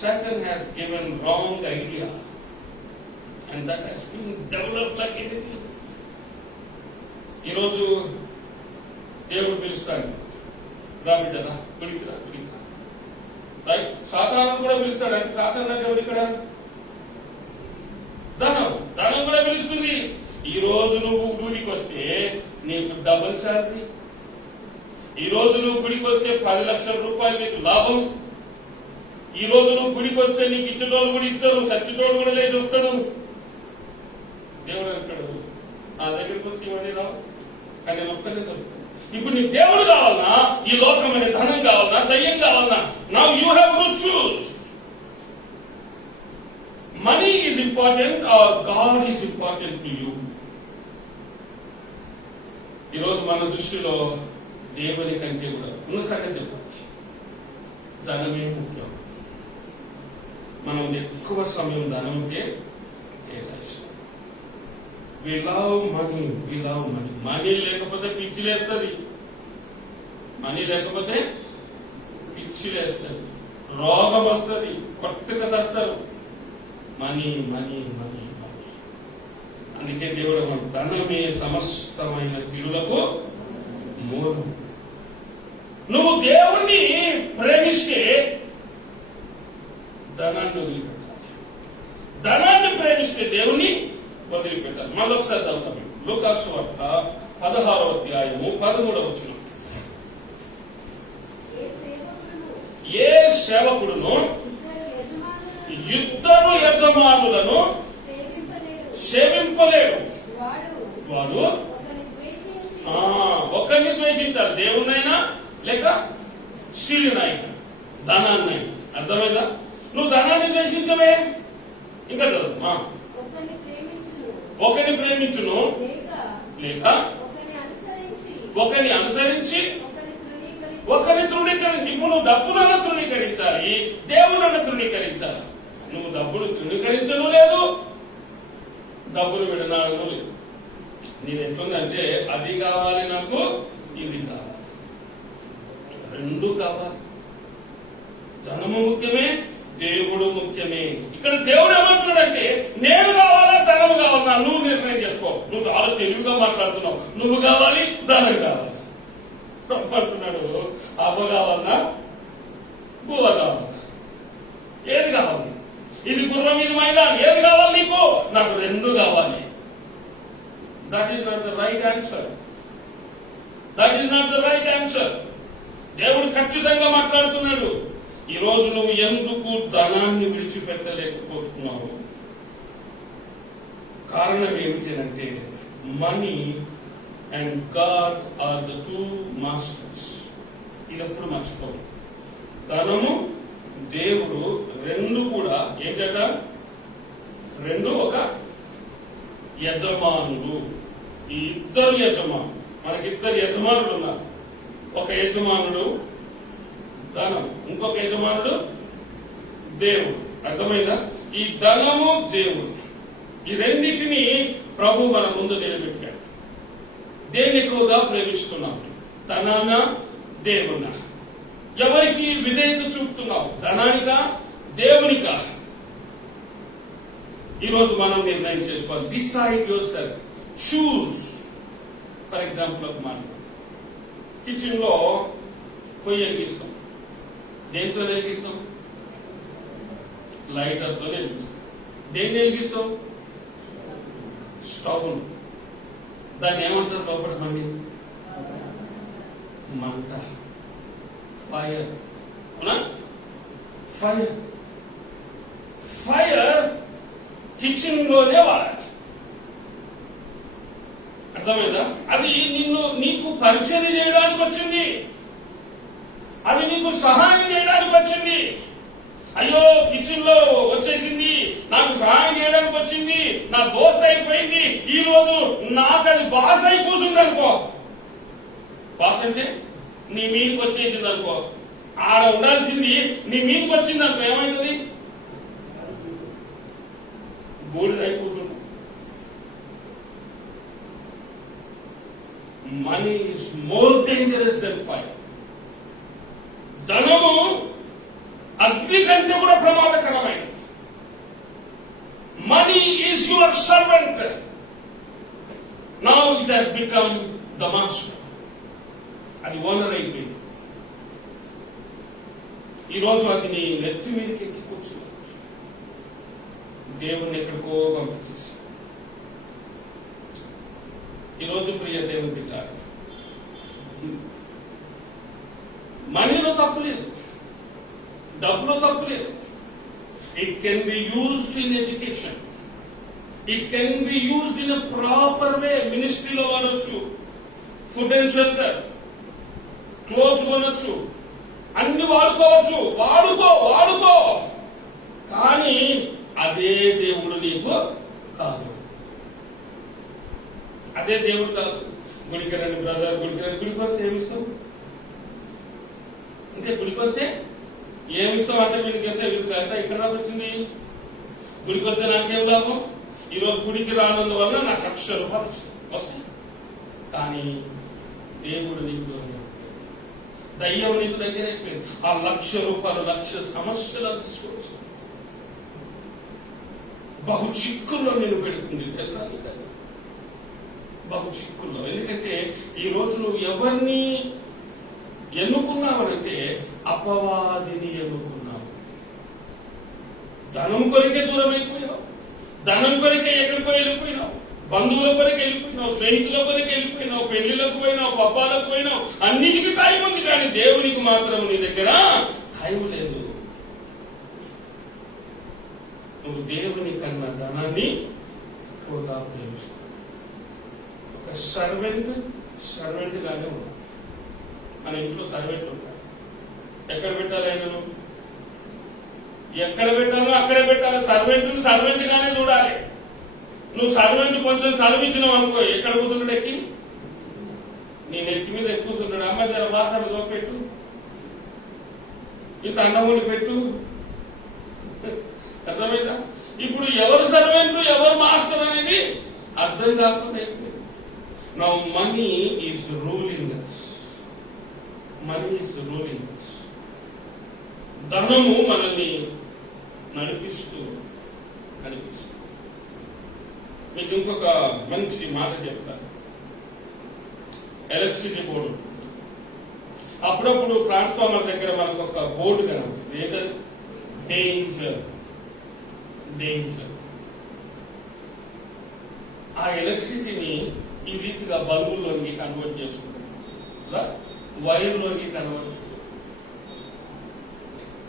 Satan has given wrong idea. And that has been developed like anything. ఈరోజు దేవుడు పిలుస్తాడు, రా బిడ్డరా, గుడికిరా, గుడికిరా. రైట్? సాతాను కూడా పిలుస్తాడు. అంటే సాతాను అంటే ఎవరు ఇక్కడ? ధనం కూడా పిలుస్తుంది. ఈ రోజు నువ్వు గుడికి వస్తే నీకు డబుల్ శాలరీ. ఈ రోజు నువ్వు గుడికి వస్తే 10 లక్షల రూపాయలు నీకు లాభం. ఈ రోజు నువ్వు గుడికి వస్తే నీకు ఇచ్చేటోళ్ళు కూడా ఇస్తారు, సచ్చిటోళ్ళు కూడా లేచి వస్తాడు. దేవుడు అంటాడు, నా దగ్గరికి వస్తే ఇవన్నీ రావు, కానీ నేను ఒక్కనే దొరుకుతాను. ఇప్పుడు నీకు దేవుడు కావాలన్నా, ఈ లోకమైన ధనం కావాలన్నా, దయ్యం కావాలన్నా, now you have to choose. Money is important or God is important to you? ఈరోజు మన దృష్టిలో దేవుని కంటే కూడా ఉన్న సంగతి చెప్పాలి, ధనమే ముఖ్యం. మనం ఎక్కువ సమయం ధనంకే కేటాయిస్తాం. We love money. మనీ లేకపోతే పిచ్చి లేస్తుంది, మనీ లేకపోతే పిచ్చి లేస్తుంది, రోగం వస్తుంది, కొత్తగా తెస్తారు. మనీ. అందుకే దేవుడు ధనమే సమస్తమైన కీడులకు మూలం. నువ్వు దేవుణ్ణి ప్రేమిస్తే ధనాన్ని వదిలిపెట్టాలి, ధనాన్ని ప్రేమిస్తే దేవుని వదిలిపెట్టాలి. మళ్ళీ ఒకసారి చదువుతాం. లూకాసు వార్త 16వ అధ్యాయము 13వ వచనం. ఏ సేవకుడును ఇద్దరు యజమానులను సేవింపలేడు. వాడు ఒకరిని ద్వేషించాలి, దేవునైనా లేక సిరినైనా, ధనాన్నైనా. అర్థమైందా? నువ్వు ధనాన్ని ద్వేషించవే, ఇంకా చదువు. ఒకరిని ప్రేమించును లేక ఒకరిని అనుసరించి ఒకరిని తృణీకరించి. ఇప్పుడు నువ్వు డబ్బునన్నా తృణీకరించాలి, దేవునన్నా తృణీకరించాలి. నువ్వు డబ్బును తృణీకరించను లేదు, డబ్బును విడనాడను లేదు. నీది ఎట్లుందంటే అది కావాలి నాకు, ఇది కావాలి, రెండు కావాలి. ధనము ముఖ్యమే, దేవుడు ముఖ్యమే. ఇక్కడ దేవుడు ఏమంటున్నాడంటే నేను కావాలా, ధనము కావాలా? నువ్వు నిర్ణయం చేసుకో. నువ్వు చాలా తెలివిగా మాట్లాడుతున్నావు. నువ్వు కావాలి, ధనం కావాలి అంటున్నాడు. అవ్వ కావాలన్నా, బువ్వ కావాలన్నా, ఏది కావాలి? ఇది గుర్రం, ఇది మైదాన్, ఏది కావాలి నీకు? నాకు రెండు కావాలి. That is not the right answer. That is not the right answer. దేవుడు ఖచ్చితంగా మాట్లాడుతున్నాడు. ఈ రోజు నువ్వు ఎందుకు ధనాన్ని విడిచిపెట్టలేకపోతున్నావు? కారణం ఏమిటంటే money and God are the two masters. ఇది ఎప్పుడు మర్చిపోదు. ధనము, దేవుడు రెండు కూడా ఏంటట? రెండు ఒక యజమానుడు. ఈ ఇద్దరు యజమానులు, మనకిద్దరు యజమానులు ఉన్నారు. ఒక యజమానుడు ధనం, ఇంకొక యజమానుడు దేవుడు. అర్థమైందా? ఈ ధనము, దేవుడు, ఈ రెండింటిని ప్రభు మన ముందు నిలబెట్టాడు. దేన్ని ఎక్కువగా ప్రేమిస్తున్నావు? ధనాన్న, దేవున్నా? ఎవరికి విధేయత చూపుతున్నావు? ధనానికా, దేవునికా? ఈరోజు మనం నిర్ణయం చేసుకోవాలి. Decide your self, choose. For example ఒక మాట, కిచెన్ లో పొయ్యి వెలిగిస్తాం. దేంతో వెలిగిస్తాం? లైటర్తో వెలిగిస్తాం. దేన్ని వెలిగిస్తాం? స్టవ్. దాన్ని ఏమంటారు లోపల? మంట, ఫైర్. అవునా? ఫైర్. ఫైర్ కిచెన్ లోనే వాడాలి. అర్థమైందా? అది నీకు పరిచయం చేయడానికి వచ్చింది. అది నీకు సహాయం చేయడానికి వచ్చింది. అయ్యో కిచెన్ లో వచ్చేసింది, నాకు సహాయం చేయడానికి వచ్చింది, నా దోస్త్ అయిపోయింది, ఈ రోజు నాకు అది బాస్ అయి కూర్చుంది అనుకో. బాస్ అంటే నీ మీదకి వచ్చేసింది అనుకో. ఆడ ఉండాల్సింది నీ మీదకి వచ్చింది అనుకో. ఏమైంది? బూడిద అయిపోతుంది. Money is more dangerous than fire. ధనము అగ్ని కంటే కూడా ప్రమాదకరమైనది. Money is your servant. Now it has become the master. అది ఓనర్ అయిపోయింది. ఈరోజు అది నీ నెత్తి మీదకి ఎక్కి కూర్చుంది. దేవుణ్ణి ఎక్కడికో పంపించేసి. ఈరోజు ప్రియ దేవుని బిడ్డ, మనీలో తప్పు లేదు, డబ్బులో తప్పు లేదు. It can be used in education. It can be used in a proper way. మినిస్ట్రీలో వాడొచ్చు, ఫుడ్ అండ్ షెల్టర్, క్లోత్స్ కొనొచ్చు, అన్ని వాడుకోవచ్చు. వాడుకో. కానీ అదే దేవుడు నీకు కాదు. అదే దేవుడు కాదు. గుడికి రండి బ్రదర్, గుడికి వస్తే ఏమిస్తాం? అంటే గుడికి వస్తే ఏమిస్తాం అంటే వీరికి వెళ్తే వీరికి అంతా ఇక్కడ వచ్చింది. గుడికి వస్తే నాకేం లాభం? ఈరోజు గుడికి రానందువల్ల నాకు 1,00,000 రూపాయలు వస్తాయి. కానీ దేవుడు నీకు, దయ్యం నీకు దగ్గర అయిపోయింది. ఆ 1,00,000 రూపాయలు 1,00,000 సమస్యలు తీసుకోవచ్చు. బహు చిక్కుల్లో నేను పెడుతుంది తెలుసా? బహు చిక్కుల్లో. ఎందుకంటే ఈ రోజు నువ్వు ఎవరిని ఎన్నుకున్నావంటే అపవాదిని ఎన్నుకున్నావు. ధనం కొరికే దూరం అయిపోయావు. ధనం కొరికే ఎక్కడికో వెళ్ళిపోయినావు. బంధువుల కొరికి వెళ్ళిపోయినావు, స్నేహితుల కొరికి వెళ్ళిపోయినావు, పెళ్లిలకు పోయినావు, పబ్బాలకు పోయినావు. అన్నిటికీ టైం ఉంది, కానీ దేవునికి మాత్రం నీ దగ్గర టైం లేదు. నువ్వు దేవుని కన్నా ధనాన్ని ఎక్కువగా ప్రేమిస్తావు. ఒక సర్వెంట్ గానే ఉన్నాడు. మన ఇంట్లో సర్వెంట్ ఉంటాడు. ఎక్కడ పెట్టాలి? ఆయనను ఎక్కడ పెట్టాలో అక్కడే పెట్టాలి. సర్వెంట్ గానే చూడాలి. నువ్వు సర్వెంట్ కొంచెం చదివించినావు అనుకో, ఎక్కడ కూర్చుంటాడు? ఎక్కి నీ నెత్తి మీద ఎక్కుతుంటాడు. అమ్మాయి దగ్గర వాసనలో పెట్టు, ఇంత అన్నముని పెట్టు. అర్థమైందా? ఇప్పుడు ఎవరు సర్వెంట్ ఎవరు మాస్టర్ అనేది అర్థం కాకుండా అయిపోయింది. Now money is ruling us. Money is ruling us. ధనము మనల్ని నడిపిస్తూ మీకు ఇంకొక మంచి మాట చెప్తాను. ఎలక్ట్రిసిటీ బోర్డు అప్పుడప్పుడు ట్రాన్స్ఫార్మర్ దగ్గర మనకు ఒక బోర్డు కనబడుతుంది. ఏంటది? డేంజర్. ఆ ఎలక్ట్రిసిటీని ఈ రీతిగా బల్బుల్లోకి కన్వర్ట్ చేసుకుంటాం, వైర్లోకి కన్వర్ట్.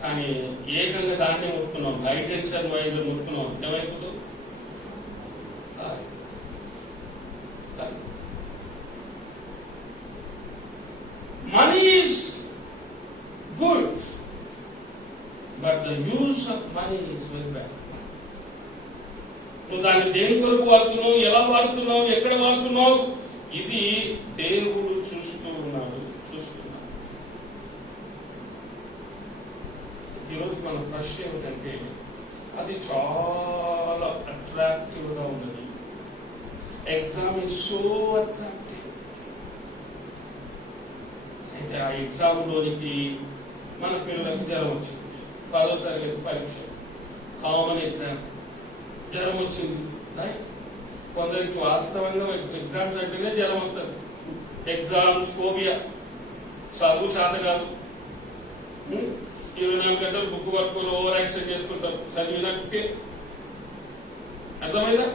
కానీ ఏకంగా దాన్నే ముట్టుకున్నాం, హై టెన్షన్ వైర్లు ముట్టుకున్నాం, ఏమైపోతుంది? Money is good, but the use of money is very bad. నువ్వు దాన్ని దేని కొరకు వాడుతున్నావు, ఎలా వాడుతున్నావు, ఎక్కడ వాడుతున్నావు, ఇది దేవుడు చూస్తున్నాడు. ఈరోజు మన ప్రశ్న ఏమిటంటే, అది చాలా అట్రాక్టివ్ గా ఉన్నది. Exam is so attractive. అయితే ఆ ఎగ్జామ్ లోనికి మన పిల్లలకు జ్వరం వచ్చింది, 10వ తరగతి పరీక్ష, కామన్ ఎగ్జామ్, జ్వరం వచ్చింది. కొందరికి వాస్తవంగా ఎగ్జామ్స్ అంటేనే జ్వరం వస్తుంది. ఎగ్జామ్స్ ఫోబియా, చదువు శాత కాదు. 24 గంటలు బుక్ పట్టుకొని ఓవర్ యాక్షన్ చేసుకుంటారు చదివినట్టే. అర్థమైందా?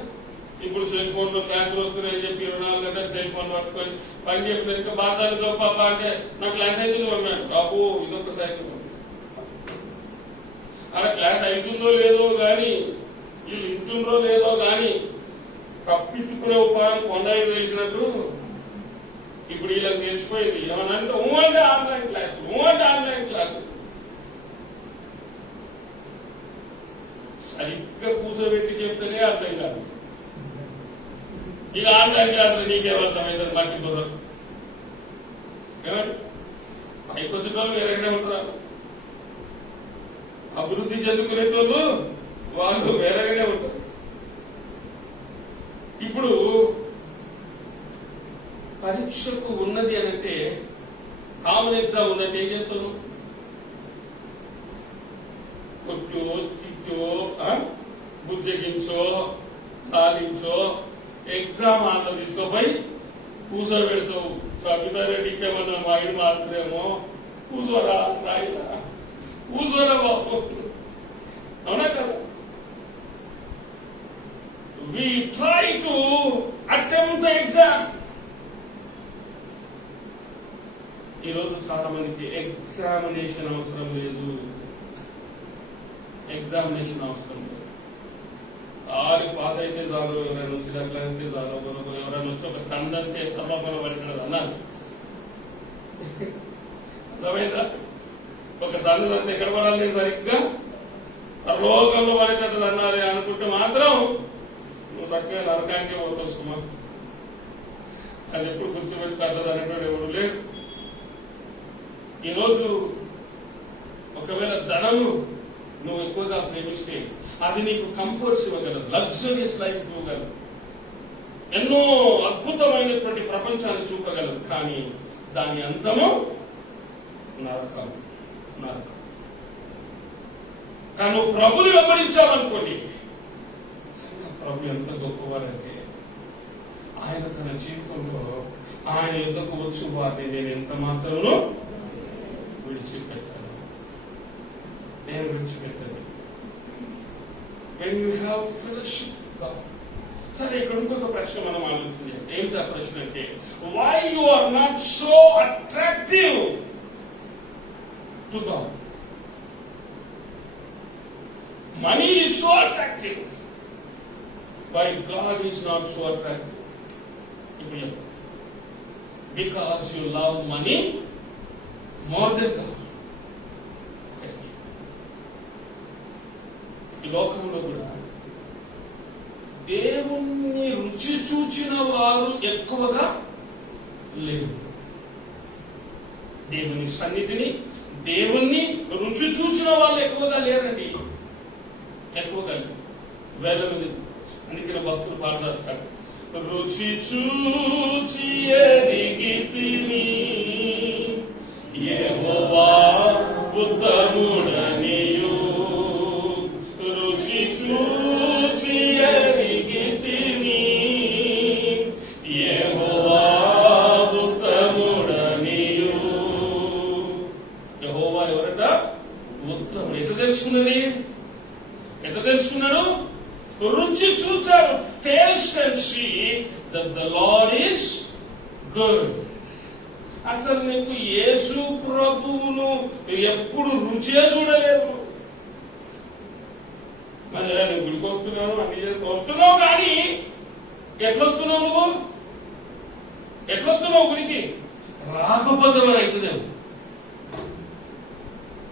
ఇప్పుడు సెల్ ఫోన్ లో క్లాసులు వస్తున్నాయని చెప్పి 24 గంటలు సెల్ ఫోన్ పట్టుకొని పని చెప్పిన బాధాలు పాప అంటే నా క్లాస్ అవుతుంది అన్నాడు. బాబు ఇదొక సైకిల్. అలా క్లాస్ అవుతుందో లేదో గాని, వీళ్ళు ఇంటుందో లేదో గాని తప్పించుకునే ఉపాయం కొండకి తెలిసినట్టు ఇప్పుడు వీళ్ళకి తెలిసిపోయింది. ఏమనంటే అంటే ఆన్లైన్ క్లాసు సరిగ్గా కూర్చోబెట్టి చెప్తేనే అర్థం కాదు. ఇక ఆన్లైన్ క్లాసులు నీకేమర్థమైంది? మట్టి బుర్ర ఏమంటే పైకొచ్చిన వాళ్ళు వేరేగానే ఉంటారు, అభివృద్ధి చెందుకునేటోళ్ళు వాళ్ళు వేరేగానే ఉంటారు. ఇప్పుడు పరీక్షకు ఉన్నది అనంటే, కామన్ ఎగ్జామ్ ఉన్నట్టు ఏం చేస్తాను? కొట్టో తిట్టో బుజ్జగించో తాలించో ఎగ్జామ్ హాల్లో తీసుకోపోయి కూర్చోబెడతావు. సబితారెడ్డికి ఏమన్నా మైండ్ మారుతుందేమో, కూర్చోరా రాయిరా, కూర్చోరా బాబు, అవునా కదా? We try to attempt the exam. ఈరోజు చాలా మందికి ఎగ్జామినేషన్ అవసరం లేదు. పాస్ అయితే చాలు, ఎవరైనా వచ్చి అట్లా అయితే చాలు, ఎవరైనా వచ్చి ఒక తందంతే తప్పన పడినది అన్నారు. అర్థమైందా? ఒక తండ్రి ఎక్కడ పడాలి? సరిగ్గా లోకంలో పడేటట్టు అన్నారే అనుకుంటే మాత్రం నువ్వు చక్కగా నరకానికి పోతావు. అది ఎప్పుడు గుర్తుపెట్టి కట్టదు అనేటువంటి ఎవరు లేడు. ఈరోజు ఒకవేళ ధనము నువ్వు ఎక్కువగా ప్రేమిస్తే అది నీకు కంఫర్ట్స్ ఇవ్వగలదు, లగ్జరీస్ లైఫ్ ఇవ్వగలదు, ఎన్నో అద్భుతమైనటువంటి ప్రపంచాన్ని చూపగలదు. కానీ దాని అంతము నరకం. కానీ నువ్వు ప్రభుని వెంబడించావనుకోండి, ప్రభు ఎంత గొప్పవారంటే ఆయన తన జీవితంలో ఆయన యుద్ధకు వచ్చు వారిని నేను ఎంత మాత్రమో విడిచిపెట్టాను. When you have fellowship with God. సరే, ఇక్కడ ఇంకొక ప్రశ్న మనం ఆలోచించాలి. ఏమిటి ఆ ప్రశ్న అంటే, why you are not so attractive to God? Money is so attractive. Why God is not so attractive? Because you love money more than God. ఈ లోకంలో కూడా దేవుణ్ణి రుచి చూచిన వారు ఎక్కువగా లేరు. దేవుని సన్నిధిని, దేవుణ్ణి రుచి చూసిన వాళ్ళు ఎక్కువగా లేరండి. ఎక్కువగా లేరు, వేల మంది. అందుకని భక్తులు పాట రాస్తారు, రుచి చూచి ఎరిగితిని యెహోవా ఉత్తముడనియు, రుచి చూచి ఎరిగితిని చేసినాడు? రుచి చూశాడు. Taste and see that the Lord is good. అసలు నీకు యేసు ప్రభువును ఎప్పుడు రుచే చూడలేదు. మరి నువ్వు గుడికి వస్తున్నావు, అన్ని వస్తున్నావు, కానీ ఎట్లొస్తున్నావు? నువ్వు ఎట్లొస్తున్నావు గుడికి? రాకపోతే మన అవుతుందేమో.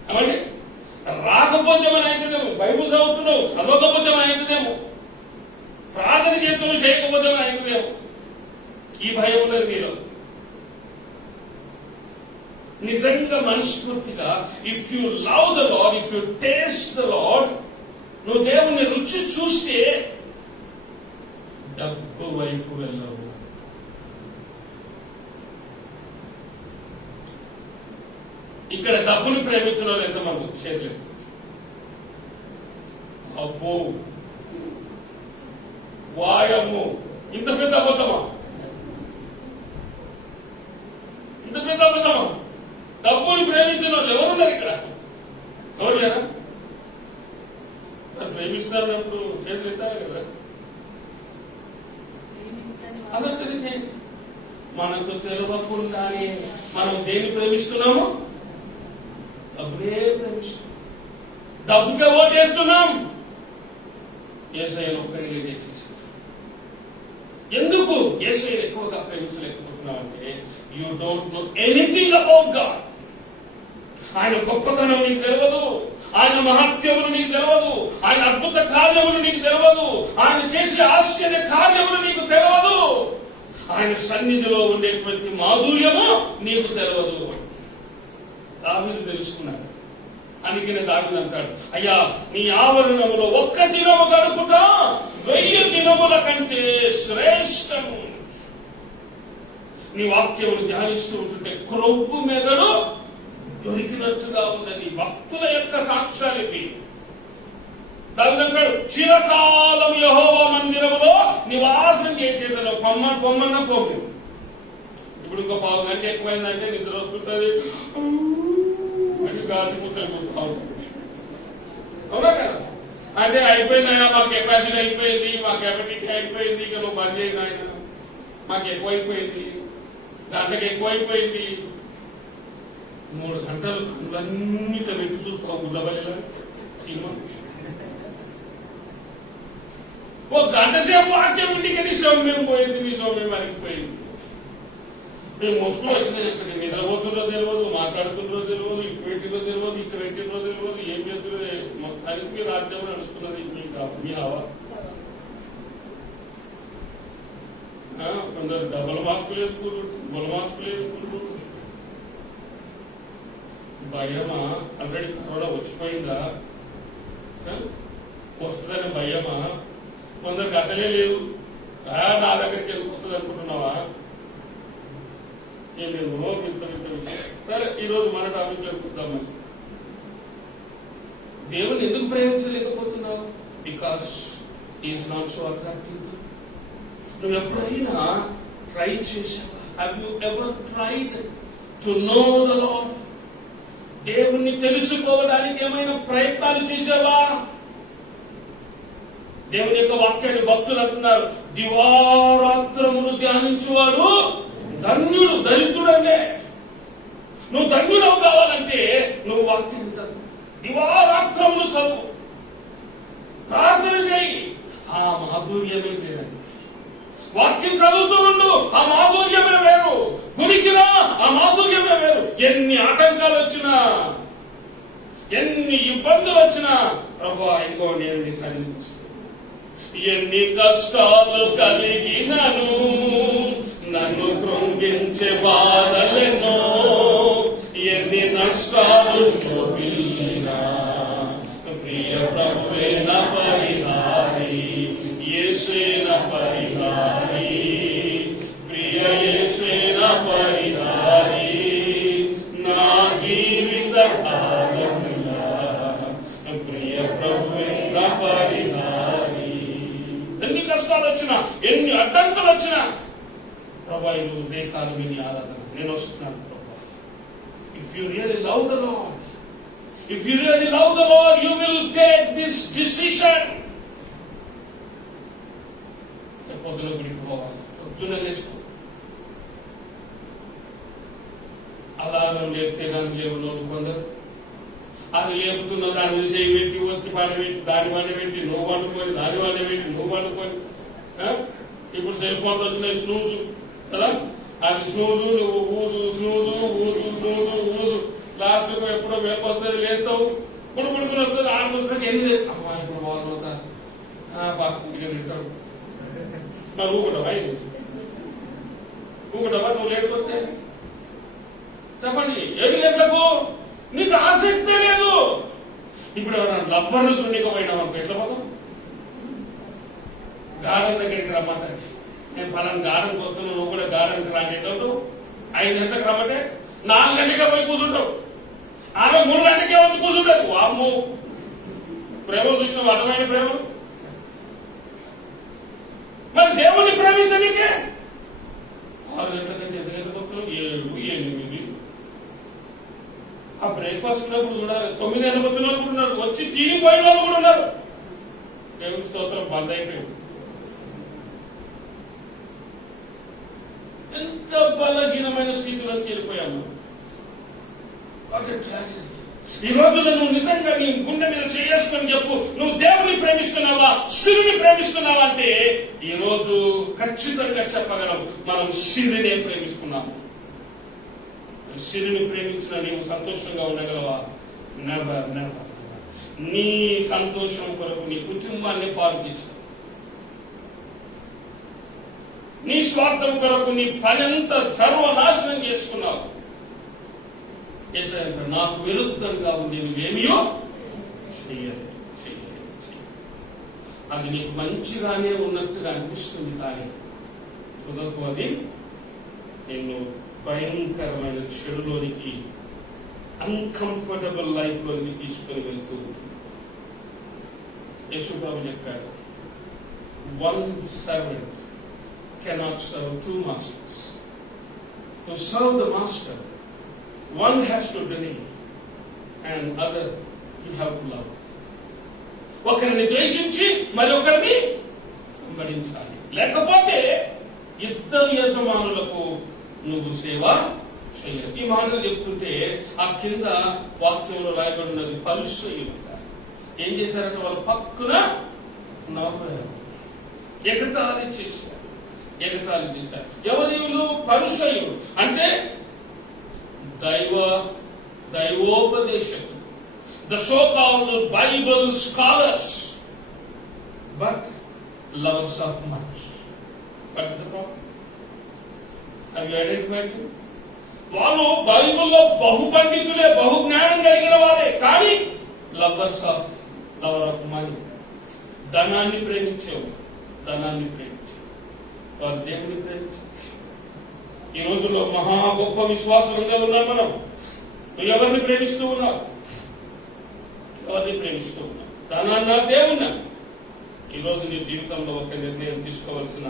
అవండి, రాకపోతే మన అవుతుందేమో. బైబుల్ చదువుతున్నావు, చదవకపోతే మన అవుతుందేమో. ప్రార్థన చేస్తున్నావు, చేయకపోతే మన అవుతుందేమో. ఈ భయం ఉన్నది మీలో. నిజంగా మనస్ఫూర్తిగా if you love the lord, if you taste the lord, నువ్వు దేవుని రుచి చూస్తే డబ్బు వైపు వెళ్ళవు. ఇక్కడ డబ్బుని ప్రేమించిన వాళ్ళు ఎంతమంది చేయలేదు? అబ్బో, వాయమ్ము, ఇంత పెద్ద అబద్ధమా? ఇంత పెద్ద అబద్ధమా? డబ్బుని ప్రేమించిన వాళ్ళు ఎవరున్నారు ఇక్కడ? ఎవరు లేరా? ప్రేమిస్తున్నప్పుడు చేతులు ఎత్తాలి కదా. అలా తెలిసే మనకు తెలియకుండానే మనం దేన్ని ప్రేమిస్తున్నాము? డబ్బునే ప్రేమిస్తున్నాం. డబ్బుకే ఓటేస్తున్నాం. యేసయ్యను ఒక్కరిగా చేసేసి ఎందుకు యేసయ్యను ఎక్కువగా ప్రేమించలేకపోతున్నాం అంటే you don't know anything about God. ఆయన గొప్పతనం నీకు తెలియదు, ఆయన మహత్యములు నీకు తెలియదు, ఆయన అద్భుత కార్యములు నీకు తెలియదు, ఆయన చేసే ఆశ్చర్య కార్యములు నీకు తెలియదు, ఆయన సన్నిధిలో ఉండేటువంటి మాధుర్యము నీకు తెలియదు. దావీదు తెలుసుకున్నాడు. అందుకనే దావీదు అంటాడు, అయ్యా నీ ఆవరణములో ఒక్క దినము గడుపుట 1000 దినముల కంటే శ్రేష్టము. నీ వాక్యమును ధ్యానిస్తూ ఉంటుంటే క్రొవ్వు మెదడు దొరికినట్టుగా ఉందని భక్తుల యొక్క సాక్ష్యాలు ఇవి. దావీదు అంటాడు, చిరకాలం యెహోవా మందిరములో నివాసం చేసేదను. పొమ్మన్న పోగు. ఇప్పుడు ఇంకో పావు గంట ఎక్కువైందంటే నిద్ర వస్తుంటది, గాజుపుత్తలు కూర్చుంటా ఉంటుంది. అవునా కదా? అంటే అయిపోయిందయా, మా కెపాసిటీ అయిపోయింది, మా కెపాసిటీ అయిపోయింది, ఇక నువ్వు బంద్ చేయి నాయన, మాకు ఎక్కువైపోయింది, గంటకి ఎక్కువైపోయింది. 3 గంటలు కళ్ళన్నిట పెట్టి చూస్తావు గుడ్లబల్లిలా. ఓ గంట సేపు వాక్యం ఉండి నీ సౌమ్యం పోయింది, నీ సౌమ్యం అరిగిపోయింది. మేము మొసుకులు వచ్చినాయి. అక్కడ నిద్రపోతుందో తెలియదు, మాట్లాడుతుందో తెలియదు, ఇటు పెట్టిందో తెలియదు, ఇక్కడ పెట్టిందో తెలియదు, ఏం చేస్తుందో మొత్తానికి రాజ్యం నడుస్తున్నది మీ హవా. కొందరు డబల్ మాస్కులు వేసుకుంటారు, బుల్ మాస్కులు వేసుకుంటారు. భయమా? ఆల్రెడీ కరోనా వచ్చిపోయిందా? వస్తుందని భయమా? కొందరికి అసలే లేదు. నా దగ్గరికి ఎందుకు వస్తుంది అనుకుంటున్నావా? సరే, ఈరోజు మన టాపిక్ చెప్పుకుందామని. దేవుని ఎందుకు ప్రేమించలేకపోతున్నావు? Because is not so attractive. నువ్వు ఎప్పుడైనా ట్రై చేసావా? Have you ever tried to know the lord? దేవుణ్ణి తెలుసుకోవడానికి ఏమైనా ప్రయత్నాలు చేసావా? దేవుని యొక్క వాక్యాన్ని భక్తులు అంటున్నారు, దివారాత్రములు ధ్యానించువాడు ధన్యుడు. దరిద్రుడంటే నువ్వు ధన్యుడవు కావాలంటే నువ్వు వాక్యం చదువు, దివారాత్రములు చదువు, ప్రార్థన చేయి. ఆ మాధుర్యమే లేదండి. వాక్యం చదువుతూ ఉండు, ఆ మాధుర్యమే వేరు. గుడికి రా, ఆ మాధుర్యమే వేరు. ఎన్ని ఆటంకాలు వచ్చినా, ఎన్ని ఇబ్బందులు వచ్చినా, ప్రభు ఇదిగో నేను నీ సన్నిధికి, ఎన్ని కష్టాలు కలిగినను, నన్ను కృంగించే బాధలెన్నో, ఎన్ని నష్టాలు శోభిల్లినా, ప్రియ ప్రభువే నా పరిహారి, యేసే నా పరిహారి, ప్రియ యేసే నా పరిహారి, నా జీవిత కాలములా ప్రియ ప్రభువే నా పరిహారి. ఎన్ని కష్టాలు వచ్చినా, ఎన్ని అడ్డంకులు వచ్చినా, ప్రభా ఈరోజు ఉదయకాలం నీ ఆరాధన నేను వస్తున్నాను ప్రభా. If you really love the lord, you will take this decision తెల్లవారు లేపితే కానీ లేవునోడు కొందరు. అది లేపుతున్న దాని మీద చేయి పెట్టి ఒత్తి పండబెట్టి దాని పండబెట్టి నువ్వు వండుకొని దాని వండబెట్టి నువ్వు వండుకొని. ఇప్పుడు సెల్ ఫోన్ వచ్చినాయి స్నూజు కదా, అది స్నూజు నువ్వు ఊదు స్నూజు ఊదు స్నూజు ఊదు లాస్ట్ ఎప్పుడో వేపొస్తుంది లేస్తావు ఇప్పుడు పుడుకుని వస్తుంది 6 రోజులకి ఎన్ని అమ్మా ఇప్పుడు బాగుందా బాగా తింటారు. మరి ఊకుంటావా ఊకుంటావా నువ్వు లేటుకు వస్తే చెప్పండి 7 గంటలకు నీకు ఆసక్తి లేదు. ఇప్పుడు ఎవరైనా లవ్వర్లు చూడకపోయినా మనకు ఎట్లా పోతాం? గార్డెన్ దగ్గరికి రమ్మంటే నేను పలానా గార్డెన్కి వస్తున్నాను నువ్వు కూడా గార్డెన్కి రాకేటప్పుడు 5 గంటలకు రమ్మంటే 4 గంటలకే పోయి కూర్చుంటావు. ఆమె 3 గంటలకే వచ్చి కూర్చుంటావు. అమ్మో ప్రేమలు చూసిన అర్థమైన ప్రేమలు. మరి దేవుని ప్రేమించనికే 6 గంటల కంటే 8 గంటలకు వస్తున్నావు 7, 8. ఆ బ్రేక్ఫాస్ట్ ఉన్నప్పుడు చూడాలి 9 గంటలకు వచ్చిన వాళ్ళు కూడా ఉన్నారు, వచ్చి తీరిపోయిన వాళ్ళు కూడా ఉన్నారు. దేవుని స్తోత్రం బంద్ అయిపోయింది. ఎంత బలహీనమైన స్థితిలోకి వెళ్ళిపోయాము. ఈ రోజుల్లో నువ్వు నిజంగా నీ గుండె మీద చేసుకొని చెప్పు, నువ్వు దేవుని ప్రేమిస్తున్నావా సిరిని ప్రేమిస్తున్నావా అంటే ఈ రోజు ఖచ్చితంగా చెప్పగలం మనం సిరినే ప్రేమిస్తున్నాము. సిరిని ప్రేమించిన నీవు సంతోషంగా ఉండగలవా? Never never. నీ సంతోషం కొరకు నీ కుటుంబాన్ని పాడు చేశావు. నీ స్వార్థం కొరకు నీ పనంతా సర్వనాశనం చేసుకున్నావు. నాకు విరుద్ధంగా ఉండి నువ్వేమియో చెయ్యలేదు. అది నీకు మంచిగానే ఉన్నట్టుగా అనిపిస్తుంది, కానీ తుదకు అది నిన్ను భయంకరమైన చెడులోనికి అన్కంఫర్టబుల్ లైఫ్ లోనికి తీసుకుని వెళ్తూ ఉంటుంది. యేసు ప్రభు చెప్పాడు, 1 servant cannot serve 2 masters. To serve the master, one has to deny and other you have to love. ఒకరిని ద్వేషించి మరి ఒకరిని వెంబడించాలి, లేకపోతే ఇద్దరు యజమానులకు నువ్వు సేవ చేయాలి. ఈ మాటలు చెప్తుంటే ఆ కింద వాక్యంలో రాయబడినది పరిచయులు. ఏం చేశారంటే వాళ్ళు పక్కన నవ్వారు, ఎగతాళి చేశారు. ఎవరు? పరిచయులు అంటే దైవోపదేశకులు, the so-called Bible scholars, but lovers of money. What is the problem? Have you identified it? వాళ్ళు బైబిల్లో బహు పండితులే, బహు జ్ఞానం కలిగిన వారే, కానీ లవర్ ఆఫ్ మనీ, ధనాన్ని ప్రేమించేవారు. వారు దేవుని ప్రేమించారు. ఈ రోజుల్లో మహా గొప్ప విశ్వాసంగా ఉన్నాం మనం. నువ్వు ఎవరిని ప్రేమిస్తూ ఉన్నావు? ధనాన్నా దేవున్నా? ఈ రోజు నీ జీవితంలో ఒక నిర్ణయం తీసుకోవాల్సిన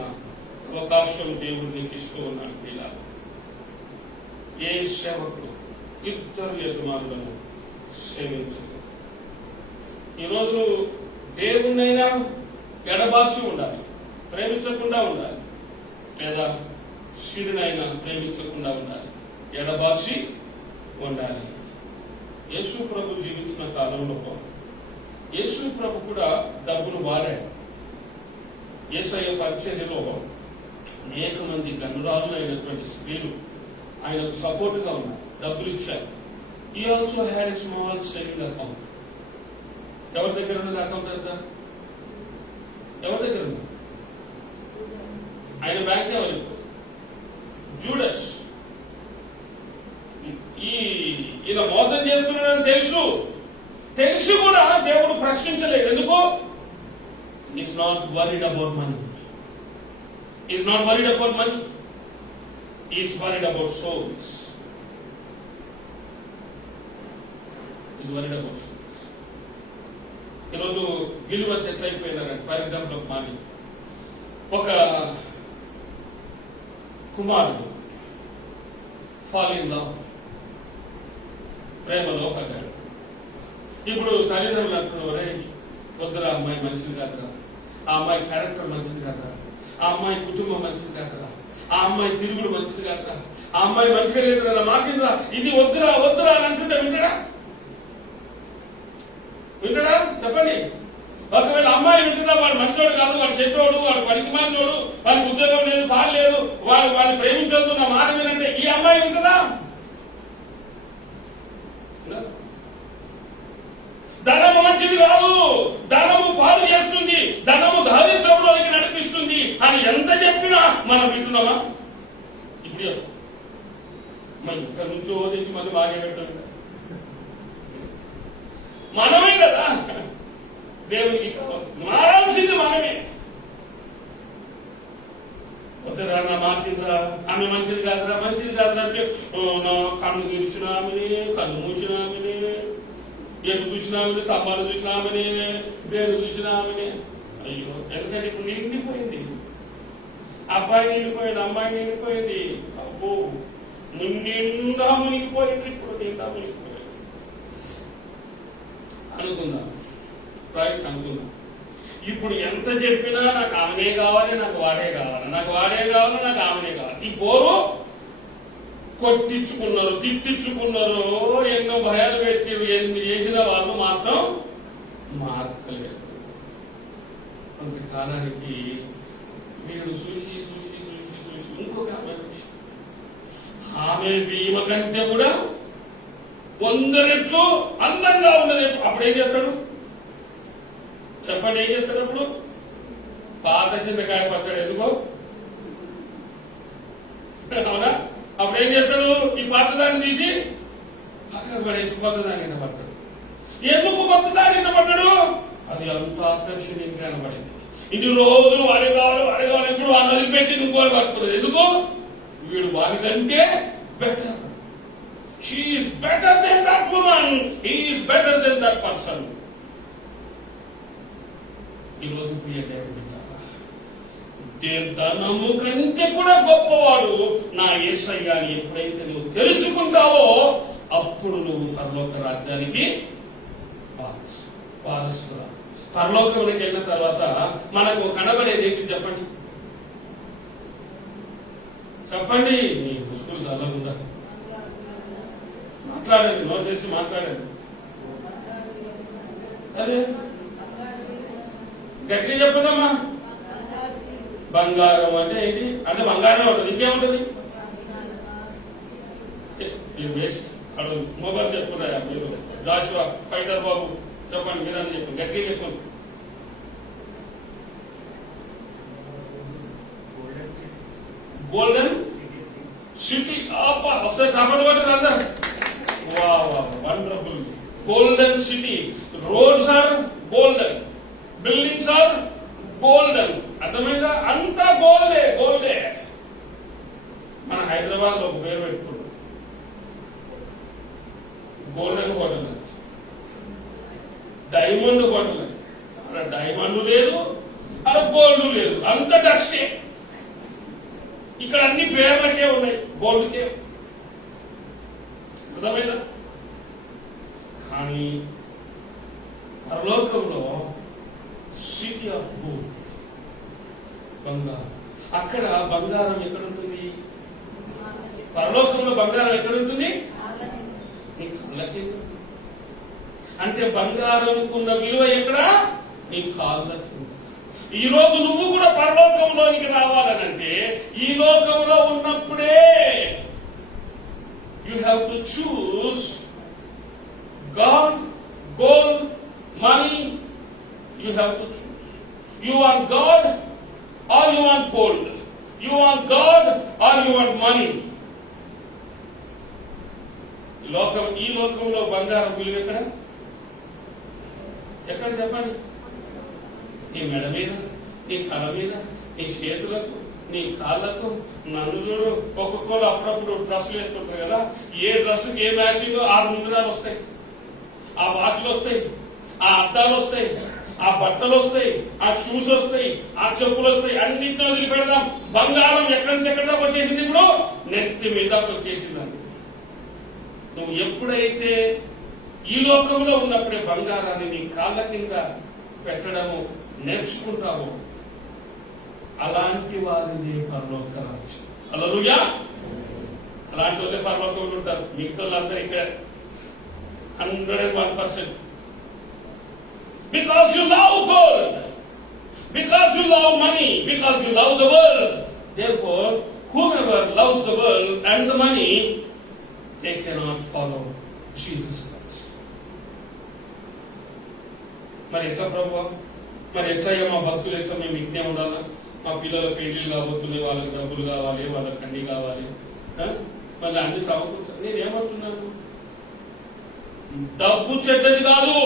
అవకాశం దేవుడు నీకు ఇస్తూ ఉన్నాడు. ఇలా ఏ సేవకుడు ఇద్దరు యజమానులను సేవించదు. ఈరోజు దేవుణ్ణైనా ఎడబాసి ఉండాలి, ప్రేమించకుండా ఉండాలి, లేదా సిరినైనా ప్రేమించకుండా ఉండాలి, ఎడబాసి ఉండాలి. యేసు ప్రభు జీవించిన కాలంలో యేసు ప్రభు కూడా డబ్బును వాడాడు. యేసయ్య పరిచర్యలో అనేక మంది గనురాలైనటువంటి స్త్రీలు ఆయనకు సపోర్ట్ గా ఉన్నారు, డబ్బులు ఇచ్చారు. ఈ also had a small saving account. ఎవరి దగ్గర ఉన్నది అకౌంట్ ఎంత? ఎవరి దగ్గర ఉంది? ఆయన బ్యాంక్ ఎవరు? జూడస్. ఈయన మోసం చేస్తున్నాడని తెలిసి కూడా దేవుడు ప్రశ్నించలేదు. ఎందుకు? Is not worried about money. Is not worried about money, is worried about souls. Is worried about souls. ఈరోజు విలువ చెట్లయిపోయినారంటే, ఫర్ ఎగ్జాంపుల్ మనీ. ఒక కుమారుడు ఫాల్ ఇన్ లవ్, ప్రేమలో పడ్డాడు. ఇప్పుడు తల్లిదండ్రులు అంటున్నారే, వద్దురా అమ్మాయి మంచిది కాదురా, ఆ అమ్మాయి క్యారెక్టర్ మంచిది కాదురా, ఆ అమ్మాయి కుటుంబం మంచిది కాదురా, ఆ అమ్మాయి తిరుగుడు మంచిది కాదురా, ఆ ఆ అమ్మాయి మంచిగా లేదురా మాకిందా ఇది వద్దురా వద్దురా అని అంటుంటే వింటాడా? చెప్పండి. ఒకవేళ అమ్మాయి వింటుందా, వాడు మంచోడు కాదు, వాడు చెడ్డోడు, వాడు పనికిమాలినోడు, వాడికి ఉద్యోగం లేదు, కాదు లేదు, వాడిని ప్రేమించొద్దు నా మాట వినంటే ఈ అమ్మాయి వింటుందా? ధనము మంచిది కాదు, ధనము పాలు చేస్తుంది, ధనము దారిద్రంలోకి నడిపిస్తుంది అని ఎంత చెప్పినా మనం వింటున్నామా? ఇప్పుడు మరి ఇక్కడ నుంచి ఓదించి మనం బాగా పెట్టాలి మనమే కదా. దేవునికి మారాల్సింది మనమే. వద్దరా నా మాటిందా, ఆమె మంచిది కాదురా మంచిది కాదురా అంటే కన్ను గెలిచినామని, కన్ను మూసినామని, ఎటు చూసినామని, తమ్మాలు చూసినామని, పేరు చూసినామని. అయ్యో ఎందుకంటే ఇప్పుడు నిండిపోయింది, అబ్బాయి నిండిపోయింది, అమ్మాయి నిండిపోయింది. అబ్బో నిండా మునిగిపోయింది, ఇప్పుడు నిండా మునిగిపోయింది అనుకుందాం. అనుకుందాం. ఇప్పుడు ఎంత చెప్పినా నాకు ఆమెనే కావాలి, నాకు వాడే కావాలి, నాకు వాడే కావాలి, నాకు ఆమెనే కావాలి. ఈ పోరు కొట్టించుకున్నారు, తిట్టించుకున్నారు, ఎన్నో భయాలు పెట్టి ఎన్ని చేసిన వాళ్ళు మాత్రం మార్చలేదు. కొంతకాలానికి వీడు చూసి చూసి చూసి చూసి ఇంకొక ఆమె భీమ కంటే కూడా 100 రెట్లు అందంగా ఉన్నది. అప్పుడేం చేస్తాడు చెప్పండి? ఏం చేస్తాడు అప్పుడు? పాత చింతకాయ పచ్చడి. ఎందుకో అవునా? అప్పుడు ఏం చేస్తాడు? ఈ పాతదాన్ని తీసి పక్కన పడేసి కొత్తదాన్ని పడతాడు. ఎందుకు కొత్తదాన్ని పడ్డాడు? అది అంత ఆకర్షణీయంగా కనపడింది. ఇన్ని రోజులు వాడే కావాలి వాడే కావాలి, ఇప్పుడు వాళ్ళు వదిలిపెట్టి ఇంకోటి పడుతుంది. ఎందుకు? వీడు వాడికంటే better. She is better than that woman. He is better than that person. ఈరోజు ప్రియ ధనము కంటే కూడా గొప్పవాడు నా యేసయ్య అని ఎప్పుడైతే నువ్వు తెలుసుకుంటావో అప్పుడు నువ్వు పరలోక రాజ్యానికి వారసురా. పరలోకంలోకి వెళ్ళిన తర్వాత మనకు కనబడేది ఏంటి చెప్పండి? చెప్పండి. నీ పుస్తకం చదవకుండా మాట్లాడండి, నోరు తెచ్చి మాట్లాడండి. అదే గట్టిగా చెప్పండమ్మా. బంగారం అంటే ఏంటి? అంటే బంగారం ఉంటుంది, ఇంకేముంటుంది? వేస్ట్. అడు మొబైల్ చెప్తున్నాయా మీరు? జాషువా ఫైటర్ బాబు చెప్పండి, మీరని చెప్పండి, గట్టిగా చెప్పండి. Golden city. ఒకసారి చెప్పండి పట్టండి అందరు. Wonderful. Golden city. Roads are golden, buildings are golden. అర్థమైందా? అంతా గోల్డే గోల్డే. మన హైదరాబాద్ లో ఒక పేరు పెట్టుకున్నాం, గోల్డెన్ హోటల్, డైమండ్ హోటల్. అక్కడ డైమండ్ లేదు, అక్కడ గోల్డ్ లేదు, అంత డస్టే. ఇక్కడ అన్ని పేర్లకే ఉన్నాయి, గోల్డ్కే. అర్థమైందా? కానీ పరలోకంలో సిటీ ఆఫ్ గోల్డ్, బంగారం. అక్కడ బంగారం ఎక్కడుంటుంది? పరలోకంలో బంగారం ఎక్కడుంటుంది? నీ కళ్ళకి. అంటే బంగారంకున్న విలువ ఎక్కడ? నీ కాళ్ళకి. ఈ రోజు నువ్వు కూడా పరలోకంలోనికి రావాలనంటే ఈ లోకంలో ఉన్నప్పుడే you have to choose God, gold, money. You have to choose. You want God or you want gold? You want God or you want money? ఈ లోకంలో బంగారం విలువ ఎక్కడ? ఎక్కడ చెప్పండి? నీ మెడ మీద, నీ తల మీద, నీ చేతులకు, నీ కాళ్ళకు. నన్ను చూడు, ఒక్కొక్కరు అప్పుడప్పుడు డ్రెస్సులు వేసుకుంటారు కదా, ఏ డ్రెస్సుకి ఏ మ్యాచింగ్ 6 ఉంగరాలు వస్తాయి, ఆ వాచ్లు వస్తాయి, ఆ అద్దాలు వస్తాయి, ఆ బట్టలు వస్తాయి, ఆ షూస్ వస్తాయి, ఆ చెప్పులు వస్తాయి. అన్నింటినీ వదిలిపెడదాం. బంగారం ఎక్కడి నుంచి ఎక్కడ వచ్చేసింది? ఇప్పుడు నెత్తి మీద వచ్చేసిందండి. నువ్వు ఎప్పుడైతే ఈ లోకంలో ఉన్నప్పుడే బంగారాన్ని నీ కాళ్ళ కింద పెట్టడము నేర్చుకుంటావో అలాంటి వారిని పరలోక రాజ్యం. హల్లెలూయా. అలాంటి వాళ్ళే పరలోకంలో ఉంటారు. మిగతా వాళ్ళందరూ ఇక్కడ 101%. Because you love gold, because you love money, because you love the world. Therefore, whoever loves the world and the money, they cannot follow Jesus Christ. మరి ఎట్లా ప్రభు, మరి ఎట్లా మా భక్తులు ఎట్లా మేము ఇట్లే ఉండాలా? మా పిల్లల పెళ్లిళ్ళు కాబోతున్నాయి, వాళ్ళకి డబ్బులు కావాలి, వాళ్ళకి అన్ని కావాలి, మళ్ళీ అన్ని సమకూర్చాలి. నేను ఏమంటున్నాను, డబ్బు చెడ్డది కాదు,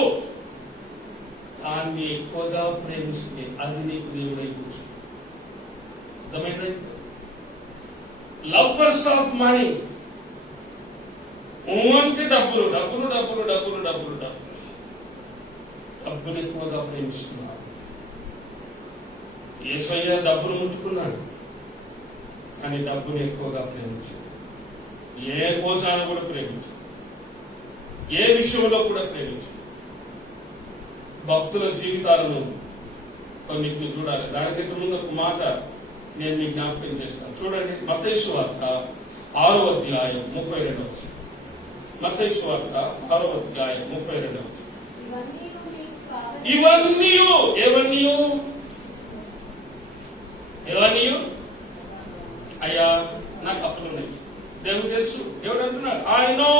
దాన్ని ఎక్కువగా ప్రేమిస్తే అది నీకు దేవుడై కూర్చుంది. అర్థమైంది? లవర్స్ ఆఫ్ మనీ అంటే డబ్బులు డబ్బులు డబ్బులు డబ్బులు డబ్బులు డబ్బులు డబ్బులు ఎక్కువగా ప్రేమిస్తున్నారు. యేసయ్య డబ్బులు ముట్టుకున్నాడు, కానీ డబ్బులు ఎక్కువగా ప్రేమించాడు. ఏ కోసాన్ని కూడా ప్రేమించాడు, ఏ విషయంలో కూడా ప్రేమించాడు. భక్తుల జీవితాలను కొన్నిటిని చూడాలి. దానికంటే ముందు ఒక మాట నేను మీకు జ్ఞాపకం చేస్తాను. చూడండి, మత్తయి సువార్త 6వ అధ్యాయం 32వ వచనం. మత్తయి సువార్త 6వ అధ్యాయం 32వ వచనం. ఇవన్నీ ఏవన్నీ ఏవన్నీ అయ్యా నాకు అప్పులున్నాయి, దేవుడు తెలుసు. దేవుడు అంటున్నాడు, ఐ నో.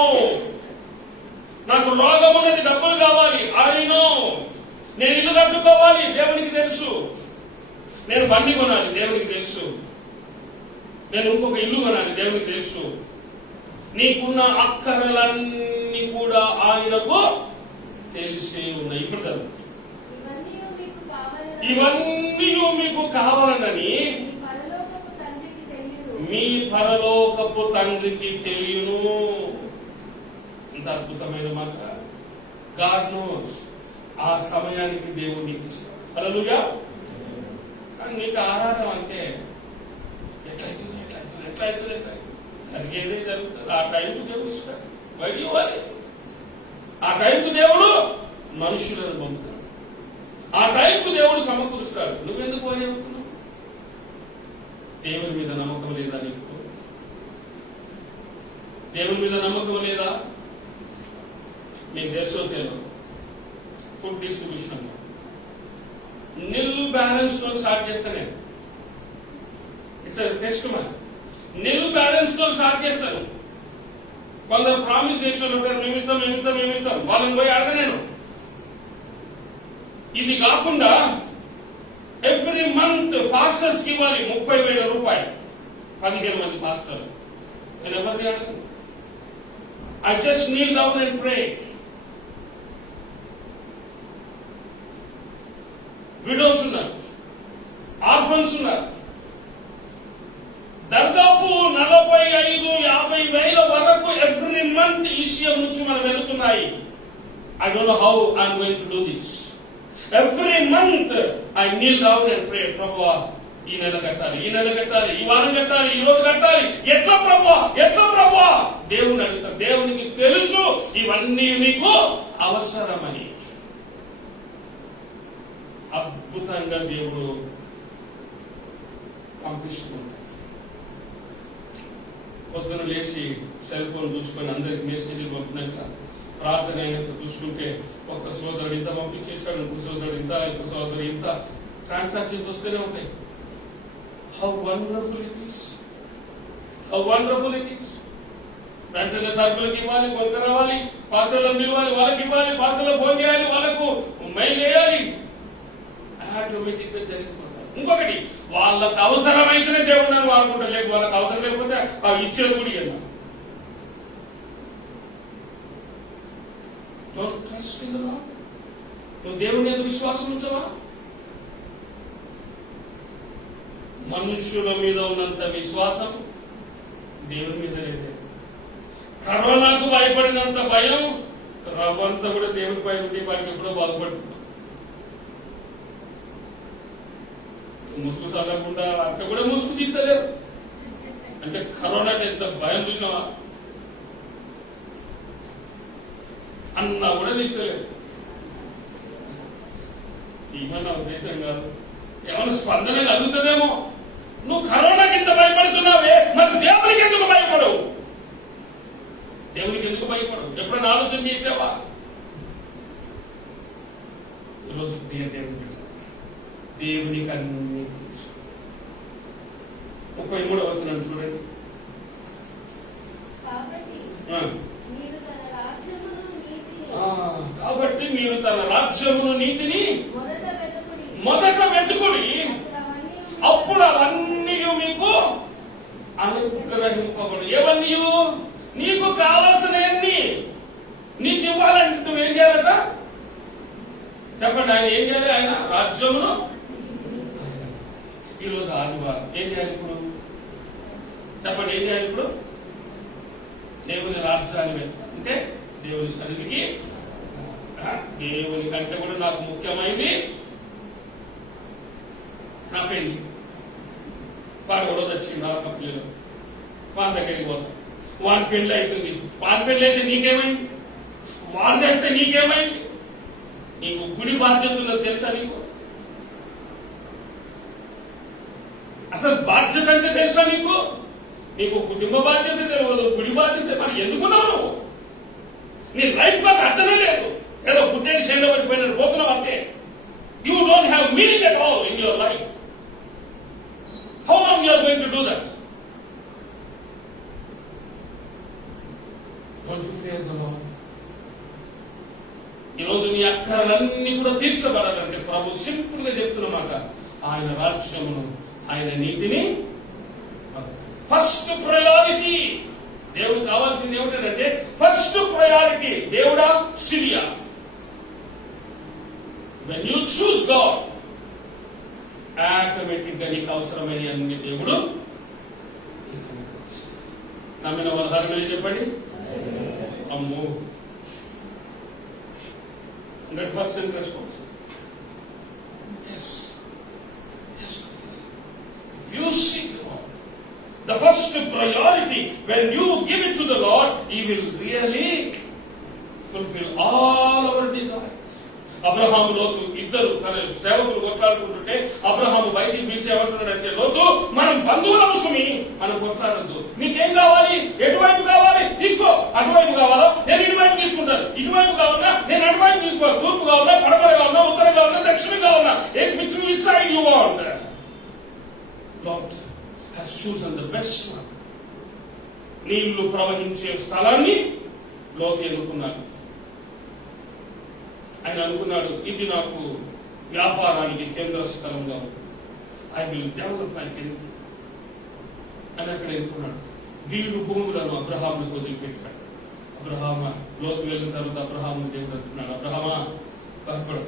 నాకు రోగం ఉన్నది, డబ్బులు కావాలి, ఐ నో. నేను ఇల్లు కట్టుకోవాలి, దేవునికి తెలుసు. నేను బండి కొనాలి, దేవునికి తెలుసు. నేను ఇంకొక ఇల్లు కొనాలి, దేవునికి తెలుసు. నీకున్న అక్కరలన్నీ కూడా ఆయనకు తెలిసే ఉన్నాయి. ఇప్పుడు కదా ఇవన్నీ మీకు కావాలనని మీ పరలోకపు తండ్రికి తెలియను. ఇంత అద్భుతమైన మాట. God knows. ఆ సమయానికి దేవుడు నీకు ఇస్తాడు. హల్లెలూయా. కానీ నీకు ఆరాధన అంటే ఎట్లయితుంది ఎట్లయితుంది ఎట్లయితుంది ఎట్లయితుంది జరిగేదే జరుగుతుంది. ఆ టైంకు దేవుడు ఇస్తాడు. బయటికి ఇవ్వాలి. ఆ టైంకు దేవుడు మనుషులను పంపుతాడు. ఆ టైంకు దేవుడు సమకూరుస్తాడు. నువ్వెందుకు పోయేవుతున్నావు? దేవుని మీద నమ్మకం లేదా నీకు? దేవుని మీద నమ్మకం లేదా? మీకు తెలుసో తెలియదు, ఫుడ్ డిస్ట్రిబ్యూషన్ నిల్ బ్యాలెన్స్ తో స్టార్ట్ చేస్తాను. It's test man. Nil balance తో స్టార్ట్ చేస్తాను. కొందరు ప్రామిస్ దేశంలో మేమిస్తాం వాళ్ళని పోయి అడగ. నేను ఇది కాకుండా ఎవ్రీ మంత్ పాస్టర్స్ కి ఇవ్వాలి 30,000 రూపాయలు. 15 మంది పాస్టర్లు. నేను ఎవరిని అడగను. I just kneel down and pray. Widows ఉన్నారు, ఆర్ఫన్స్ ఉన్నారు. దాదాపు 45,000-50,000 వరకు ఎవ్రీ మంత్ ఈ విషయం నుంచి మనం వెళ్తున్నాయి. I don't know how I'm going to do this. Every month I kneel down and pray. ప్రభువా, ఈ నెల కట్టాలి, ఈ నెల కట్టాలి, ఈ వారం కట్టాలి, ఈ రోజు కట్టాలి. ఎట్లా ప్రభువా, ఎట్లా ప్రభువా? దేవుని అడుగుతారు. దేవునికి తెలుసు ఇవన్నీ నీకు అవసరమని. అద్భుతంగా దేవుడు పంపిస్తున్నాడు. పొద్దున లేచి సెల్ ఫోన్ చూసుకొని అందరికి మెసేజ్లు పంపినాక ప్రార్థన అయినాక చూసుకుంటే ఒక్క సోదరుడు ఇంత పంపించేస్తాడు, ఇంకొక సోదరుడు ఇంత, ఇంకొక సోదరుడు ఇంత. ట్రాన్సాక్షన్స్ వస్తూనే ఉంటాయి. How wonderful it is, how wonderful it is. వెంటనే సరుకులకు ఇవ్వాలి, కొంత రావాలి, పాత్రలను పిలవాలి, వాళ్ళకి ఇవ్వాలి, పాత్రలో ఫోన్ చేయాలి, వాళ్ళకు మెయిల్ వేయాలి. ఆటోమేటిక్ గా జరిగిపోతారు. ఇంకొకటి, వాళ్ళకు అవసరమైతేనే దేవుడు నన్ను వాడుకుంటారు, లేక వాళ్ళకి అవసరం లేకపోతే ఆ ఇచ్చేది కూడా ఇవ్వాలి. నువ్వు దేవుని మీద విశ్వాసం ఉంచవా? మనుష్యుల మీద ఉన్నంత విశ్వాసం దేవుని మీద లేదు. కరోనాకు భయపడినంత భయం రవ్వంతా కూడా దేవుని పై ఉంటే వాడికి ఎప్పుడో బాధపడుతుంది. ముసుగు చల్లకుండా అక్కడ కూడా ముసుగు తీస్తలేరు. అంటే కరోనాకి ఎంత భయం చూసినావా? అన్నా కూడా తీసుకోలేదు. ఏమన్నా ఉద్దేశం కాదు, ఏమైనా స్పందన కలుగుతుందేమో. నువ్వు కరోనాకి ఎంత భయపడుతున్నావే, మరి దేవునికి ఎందుకు భయపడవు? దేవునికి అన్ని 33వ వచనం చూడండి. కాబట్టి మీరు తన రాజ్యమును నీతిని మొదట వెతుకుడి, అప్పుడు అవన్నీ మీకు అనుగ్రహింపబడు. ఏవన్నీ? నీకు కావాల్సినవన్నీ నీకు ఇవ్వాలంటే నువ్వేం చేయాలట చెప్పండి. ఆయన ఏం చేయాలి? ఆయన రాజ్యమును. ఈరోజు ఆదివారం ఏం చేయాలి ఇప్పుడు చెప్పండి? ఏం చేయాలి ఇప్పుడు? దేవుని రాజ్యాన్ని అంటే దేవుని సన్నిధికి. దేవుని కంటే కూడా నాకు ముఖ్యమైనది నా పెళ్లి. వాడు కూడా వచ్చింది ఆ కంపెనీలో, వాని దగ్గరికి పోతాం. వాని పెళ్లి అవుతుంది. వాని పెళ్లి అయితే నీకేమైంది? వాడు చేస్తే నీకేమైంది? నీకు గుడి బాధ్యత ఉన్నది తెలుసా? అసలు బాధ్యత అంటే తెలుసా నీకు? నీకు కుటుంబ బాధ్యత తెలియదు, గుడి బాధ్యత. మరి ఎందుకున్నావు నువ్వు? నీ లైఫ్ నాకు అర్థమే లేదు. ఏదో పుట్టేది శైలిలో పడిపోయిన పోతున్నావు అంతే. You don't have meaning at all in your life. How long you are going to do that? Don't you fear the Lord? ఈరోజు నీ అక్కర్లన్నీ కూడా తీర్చబడాలంటే ప్రభు సింపుల్ గా చెప్తున్నమాట, ఆయన రాజ్యమును, ఆయన నీతిని ఫస్ట్ ప్రయారిటీ. దేవుడు కావాల్సింది ఏమిటంటే ఫస్ట్ ప్రయారిటీ దేవుడా Syria. When you choose God, automatic గా నీకు అవసరమైన అన్ని దేవుడు. నమ్మిన వాళ్ళు హరిమని చెప్పండి. అమ్మో 100% response. You seek God. The first priority, when you give it to the Lord, He will really fulfill all our desires. Abraham లోతు ఇద్దరు తన సేవకులు కొట్లాడుకుంటుంటే అబ్రహాము బయటికి పిలిచి ఏమంటున్నాడంటే, లోతు మనం బంధువుల సుమి, మనం కొట్లాడద్దు. నీకేం కావాలి? ఎటువైపు కావాలి తీసుకో. అటువైపు కావాలా? నేను ఇటువైపు తీసుకుంటాను. ఇటువైపు కావాలా? నేను అటువైపు తీసుకోవాలి. తూర్పు కావాలా? పడమర కావాలా? ఉత్తర కావాలా? దక్షిణ కావాలా? Which side you want? Lord has chosen the best one. నీళ్లు ప్రవహించే స్థలాన్ని లోతు ఎన్నుకున్నాడు. ఆయన అనుకున్నాడు, ఇది నాకు వ్యాపారానికి కేంద్ర స్థలంగా ఉంది. I will develop my anything అని అక్కడ ఎన్నుకున్నాడు. వీడు భూములను అబ్రహాముకు వదిలిపెట్టాడు. అబ్రహామా లోతు వెళ్ళిన తర్వాత అబ్రహాము దేవుడు అంటున్నాడు, అబ్రహామా భయపడు,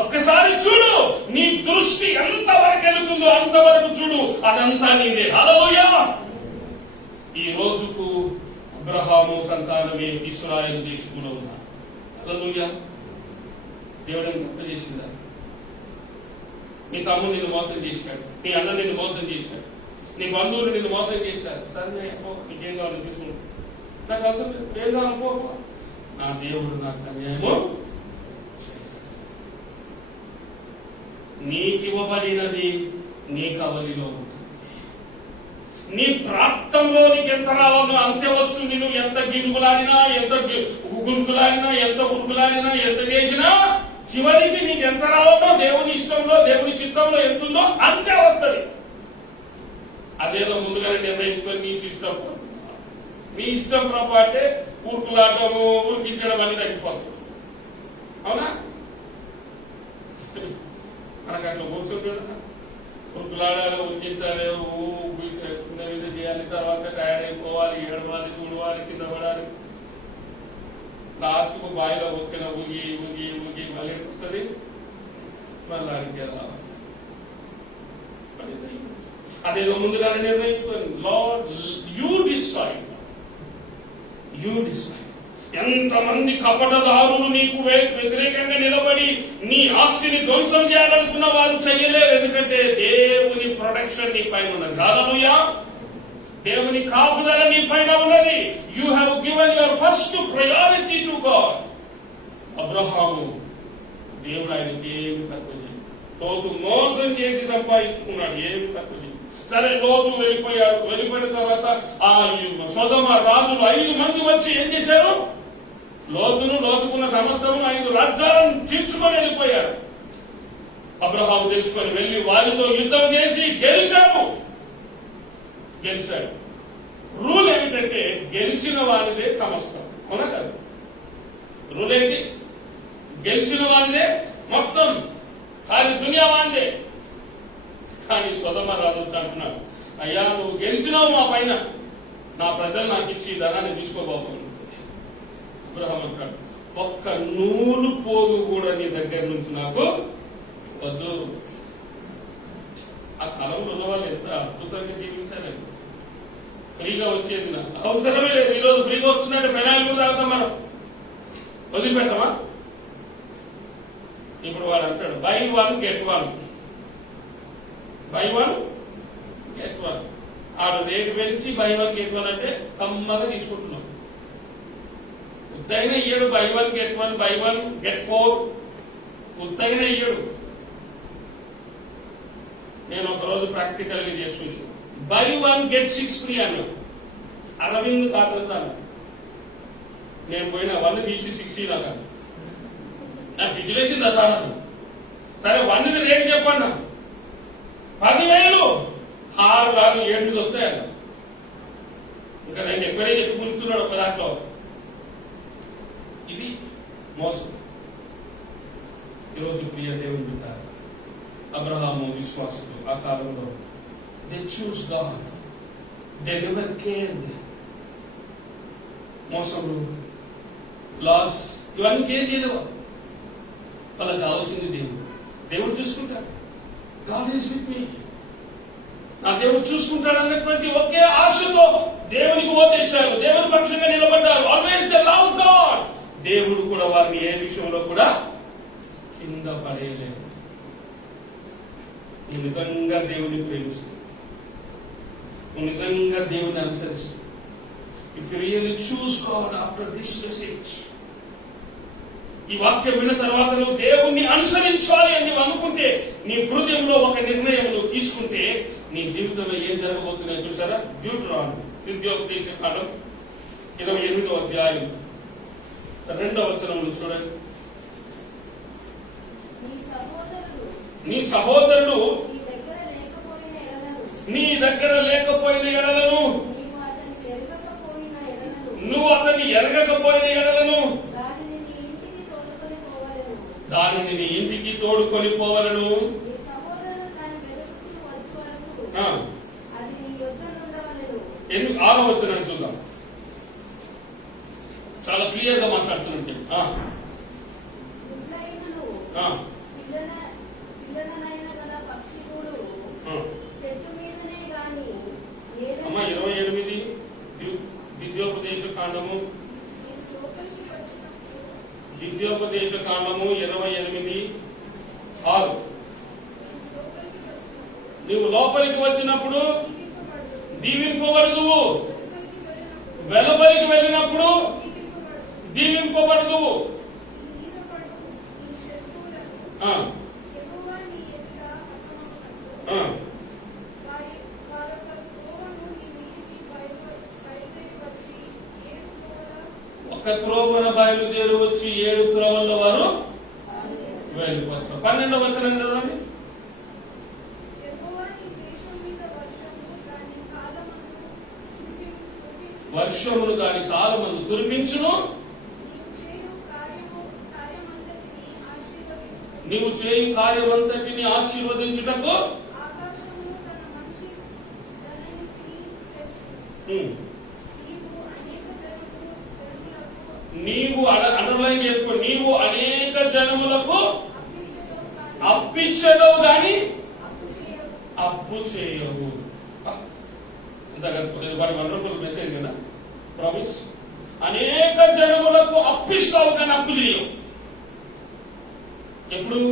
ఒక్కసారి చూడు, నీ దృష్టి ఎంతవరకు వెళుతుందో అంతవరకు చూడు, అదంతా నీదే. హల్లెలూయా. ఈ రోజుకు అబ్రహాము సంతానమే ఇశ్రాయేలు దేశంలో ఉన్నారు. హల్లెలూయా. దేవుడు తప్ప చేసిందా? నీ తమ్ముడు నిన్ను మోసం చేశాడు, నీ అన్న నిన్ను మోసం చేశాడు, నీ బంధువులు నిన్ను మోసం చేశారు. సరే నీకేం కావాలని తీసుకుంటా, నాకు అర్థం ఏం కావాలనుకో. నా దేవుడు నాకు అన్యాయము నీకివ్వబడినది నీ కవలిలో ఉంది. నీ ప్రాప్తంలో నీకు ఎంత రావాలో అంతే వస్తుంది. నువ్వు ఎంత గినుగులాడినా, ఎంత గురుకులాడినా, ఎంత ఉరుకులాడినా, ఎంత చేసినా చివరికి నీకు ఎంత రావాలో దేవుని ఇష్టంలో, దేవుని చిత్తంలో ఎంతుందో అంతే వస్తుంది. అదేదో ముందుగానే నిర్ణయించుకొని నీకు ఇష్టం, మీ ఇష్టం పొరపాటే ఉరుకులాడము, ఉరికించడం అనేది తగ్గిపోతుంది. అవునా? మనకు అట్లా కూర్చొని ఉరుకులాడాలి, ఉరికించాలి, ఇది చేయాలి, తర్వాత టైర్డ్ అయిపోవాలి, ఏడవాలి, చూడవాలి, కింద పడాలి. లాస్ట్ కు బాయిలో ఉక్కిన ఊగి ఊగి ఊగి మళ్ళీ వస్తుంది, మళ్ళీ అడిగే రావాలి. అదేదో ముందుగానే నిర్ణయించుకొని లార్డ్ యూ డిసైడ్. ఎంతమంది కపటదారులు నీకు వ్యతిరేకంగా నిలబడి నీ ఆస్తిని ధ్వంసం చేయాలనుకున్న వారు చెయ్యలేరు. ఎందుకంటే దేవుని ప్రొటెక్షన్ నీ పైన ఉన్నది. హల్లెలూయా. దేవుని కాపుదల నీ పైన ఉన్నది. You have given your first priority to God. Abraham దేవుడు ఆయనకి ఏమి తక్కువ చేయదు. లోతు మోసం చేసి సంపాదించుకున్నాడు, ఏమి తక్కువ చేయదు. సరే లోతు వెళ్ళిపోయారు. వెళ్ళిపోయిన తర్వాత ఆ సొదొమ రాజులు 5 మంది వచ్చి ఏం చేశారు? లోతుకున్న సమస్తము 5 రాజ్యాలను తీర్చుకొని వెళ్ళిపోయారు. అబ్రహాము తెలుసుకొని వెళ్లి వారితో యుద్ధం చేసి గెలిచాడు. రూల్ ఏమిటంటే గెలిచిన వారిదే సమస్తం, అవునా కాదు? రూల్ ఏంటి? గెలిచిన వారిదే మొత్తం, అది దునియా వారిదే. కానీ సొదొమ రాజు అంటున్నాడు, అయ్యా నువ్వు గెలిచినావు మా పైన, నా ప్రజలు నాకు ఇచ్చి ధనాన్ని తీసుకోబోతుంది. అబ్రహాము అంటాడు, ఒక్క నూలు పోగు కూడా నీ దగ్గర నుంచి నాకు వద్దు. ఆ కాలంలో ఉన్నవాళ్ళు ఎంత అద్భుతంగా జీవించారండి. ఫ్రీగా వచ్చేది నాకు అవసరమే లేదు. ఈరోజు ఫ్రీగా వస్తుందంటే పెనాలు కూడా తాగుతాం, మనం వదిలిపెడతామా? ఇప్పుడు వాడు అంటాడు buy one get one, buy one get one. ఆడు రేటు పెంచి బై వన్ గెట్ వన్ అంటే కమ్మగా తీసుకుంటున్నాం. ఉత్తైన ఇయ్యడు buy one get one, buy one get 4 ఉత్తైన ఇయ్యడు. నేను ఒకరోజు ప్రాక్టికల్ గా చేసి చూసి బై 1 గెట్ 6 ఫ్రీ అన్నాడు. అరవింద్ కాదు, నేను పోయిన 1 తీసి 6 లాగా నాకు విజిలేసింది అసలు. సరే 1 రేట్ చెప్పండి, 10,000 6 లాగా 7 వస్తాయి. ఇంకా నేను ఎక్కడే చెప్పి గుర్తున్నాడు ఒక దాంట్లో. ఇది మోసం. ఈరోజు ప్రియ దేవుని బిడ్డ, అబ్రహాము విశ్వాసుడు ఆ కాలంలో they chose god, they never cared. మోసములు, లాస్ ఇవన్నీ కేర్ చేయలేవా? వాళ్ళకి కావాల్సింది దేవుడు చూసుకుంటాడు. గాడ్ ఈజ్ విత్ మీ, నా దేవుడు చూసుకుంటాడు అన్నటువంటి ఒకే ఆశతో దేవునికి ఓటేశారు, దేవుని పక్షంగా నిలబడ్డారు. Always they love God. దేవుడు కూడా వారిని ఏ విషయంలో కూడా కింద పడేయలేదు. నువ్వు నిజంగా దేవుని ప్రేమిస్తూ, నువ్వు నిజంగా దేవుని అనుసరిస్తూ, if you really choose God after this message, ఈ వాక్యం విన్న తర్వాత నువ్వు దేవుణ్ణి అనుసరించాలి అని నువ్వు అనుకుంటే, నీ హృదయంలో ఒక నిర్ణయం నువ్వు తీసుకుంటే, నీ జీవితంలో ఏం జరగబోతుందో చూసారా? డ్యూటరానమీ, ద్వితీయోపదేశ కాండం 28వ అధ్యాయం 2వ వచనం చూడండి. నీ సహోదరుడు నీ దగ్గర లేకపోయిన ఎడలను, నువ్వు అతన్ని ఎరగకపోయిన ఎడలను దానిని నీ ఇంటికి తోడుకొని పోవలను. ఎందుకు 6వ వచనం చూద్దాం. చాలా క్లియర్ గా మాట్లాడుతున్నట్టు. అమ్మా 28 ద్వితీయోపదేశ కాండము 28:6. నువ్వు లోపలికి వచ్చినప్పుడు దీవింపబడదువు, వెలుపలికి వెళ్ళినప్పుడు దీవింపబడదువు. ఒక త్రోవన బయలుదేరి వచ్చి 7 త్రోవల్లో వారు వెళ్ళిపోతారు. 12వ వచనం చదవండి. వర్షమును దాని కాలమందు కురిపించును, నీవు చేయు కార్యమంతటిని ఆశీర్వదించుటకు నీవు అండర్లైన్ చేసుకో, నీవు అనేక జనములకు అప్పిచ్చదవు గాని అప్పు చేయవు. వాడి వండర్ఫుల్ మెసేజ్ కదా, ప్రామిస్. అనేక జనములకు అప్పిస్తావు కానీ అప్పు చేయవు. ఎప్పుడు?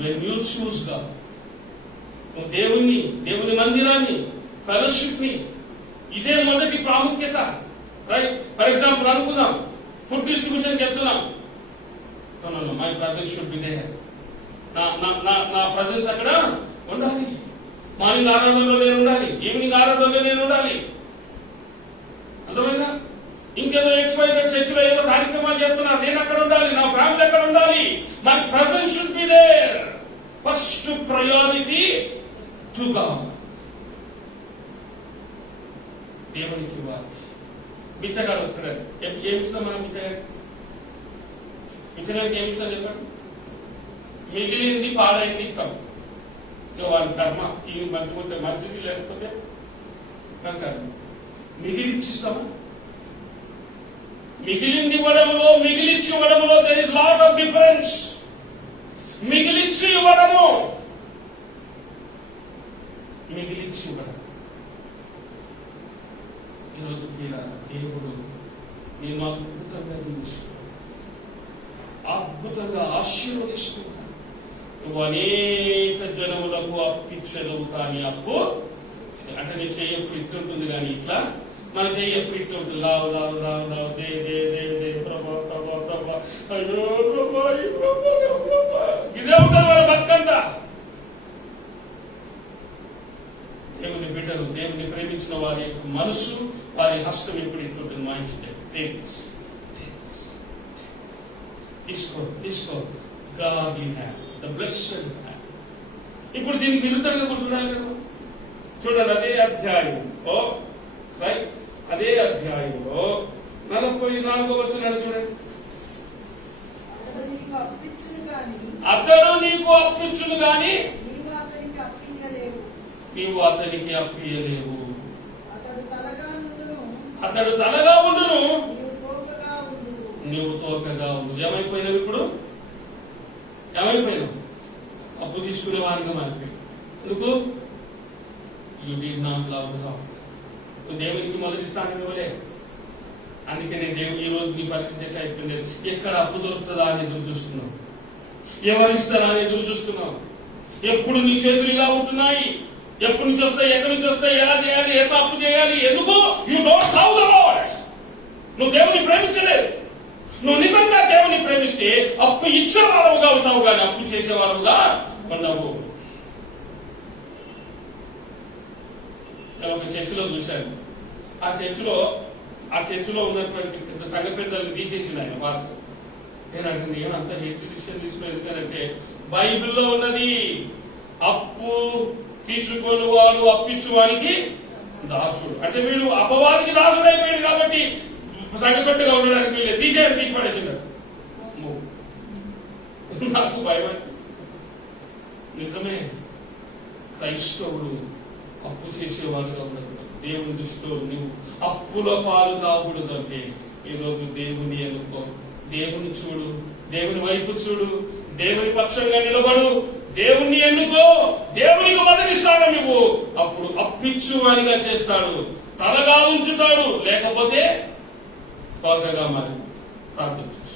When you choose God. నువ్వు దేవుని మందిరాన్ని, ఫెలోషిప్ ని, ఇదే మొదటి ప్రాముఖ్యత. రైట్? ఫర్ ఎగ్జాంపుల్ అనుకుందాం, ఫుడ్ డిస్ట్రిబ్యూషన్ చెప్తున్నాం. My presence should be there. నా ప్రజెన్స్ అక్కడ ఉండాలి. మార్నింగ్ ఆరాధనలో నేను ఉండాలి, ఈవినింగ్ ఆరాధనలో నేను ఉండాలి. అర్థమైందా? ఇంకేదో ఎక్స్పైర్ చర్చిలో ఏదో కార్యక్రమాలు చేస్తున్నారు, నేను అక్కడ ఉండాలి, నా ఫ్యామిలీ అక్కడ ఉండాలి. My presence should be there. First priority to God. దేవునికి ఇవ్వాలి. బిచ్చగాడు వస్తున్నాడు, ఏమి ఇస్తాం మనం? బిచ్చగాడికి ఏమి ఇస్తాం చెప్పండి? మిగిలింది పాడైంది ఇస్తాం. ఇక వారి కర్మ, ఇవి మంచిపోతే మంచిది, లేకపోతే కనుక మిగిలిచ్చిస్తాము. మిగిలింది ఇవ్వడంలో, మిగిలిచ్చి ఇవ్వడంలో there is lot of difference. మిగిలిచ్చి ఇవ్వడము, మిగిలిచ్చి ఇవ్వడం. ఈరోజు దేవుడు నేను అద్భుతంగా అద్భుతంగా ఆశీర్వదిస్తున్నాడు. నువ్వు అనేక జనములకు అప్పిచ్చగవు, కానీ అప్పు అంటే నీ చెయ్యి ఎప్పుడు ఇట్టుంటుంది, కానీ ఇట్లా మన చెయ్యి ఎప్పుడు ఇట్టుంటుంది. లావు లావు లావు లావు దే దే దే దే ప్రభా ప్రభా ప్రభా అయ్యో ప్రభా ఇదే ఉంటుంది మన బతుకంతా. దేవుని బిడ్డలు, దేవుని ప్రేమించిన వారి యొక్క మనసు, వారి హస్తం ఎప్పుడు ఇట్లుంటుంది. మాయించుంటే తీసుకో తీసుకో. God you have, the blessed hand. ఇప్పుడు దీనికి విరుద్ధంగా ఉంటున్నారు కదా. చూడండి, అదే అధ్యాయంలో రైట్, అదే అధ్యాయంలో 44వ వచనం చూడండి. అతడు నీకు అప్పించును గాని నీవు అతనికి అప్పియలేవు. అతడు తలగా ఉండును, నీవు తోకగా ఉండు. ఏమైపోయినావు ఇప్పుడు? ఏమైపోయినావు? అప్పు తీసుకునే వారిగా మారిపోయావు. ఎందుకు? You did not love God. దేవునికి మొదటి స్థానం ఇవ్వలే. అందుకనే దేవుడు ఈ రోజు నీ పరిస్థితి ఎట్లా అయిపోయింది? ఎక్కడ అప్పు దొరుకుతుందా అని ఎదురు చూస్తున్నావు, ఎవరిస్తారా అని ఎదురు చూస్తున్నావు. ఎప్పుడు నీ చేతులు ఇలా ఉంటున్నాయి, ఎప్పటి నుంచి వస్తాయి, ఎక్కడి నుంచి వస్తాయి, ఎలా చేయాలి, ఎట్లా అప్పు చేయాలి? ఎందుకు? You don't love the lord. నువ్వు దేవుని ప్రేమించలేదు. నువ్వు నిజంగా దేవుని ప్రేమిస్తే అప్పు ఇచ్చే వారవుగా ఉంటావు, కానీ అప్పు చేసే వారవుగా ఉండవు. నేను ఒక చర్చిలో చూశాను. ఆ చర్చిలో ఉన్నటువంటి పెద్ద సంఘ పెద్దలను తీసేసింది ఆయన పాస్టర్. నేను అడిగింది, ఏమంతా డిసిషన్ తీసుకుని ఎందుకంటే బైబిల్లో ఉన్నది అప్పు తీసుకొని వాడు అప్పించువానికి దాసుడు. అంటే వీడు అపవాదికి దాసుడు అయిపోయాడు కాబట్టి సంఘపెట్టుగా ఉండడానికి వీళ్ళు తీసేయాలి, తీసి పడేసిండారు. నాకు భయం. నిజమే, క్రైస్తవుడు అప్పు చేసేవారుగా ఉండకూడదు. దేవుని దృష్టిలో నువ్వు అప్పుల పాలు కాకూడదు. అంటే ఈరోజు దేవుని ఎన్నుకో, దేవుని చూడు, దేవుని వైపు చూడు, దేవుని పక్షంగా నిలబడు, దేవుణ్ణి ఎన్నుకో, దేవునికి మొదటి స్థానం ఇవ్వు. అప్పుడు అప్పిచ్చు అనిగా చేస్తాడు, తలగా ఉంచుతాడు, లేకపోతే తోకగా మరి ప్రార్థన చేస్తాడు.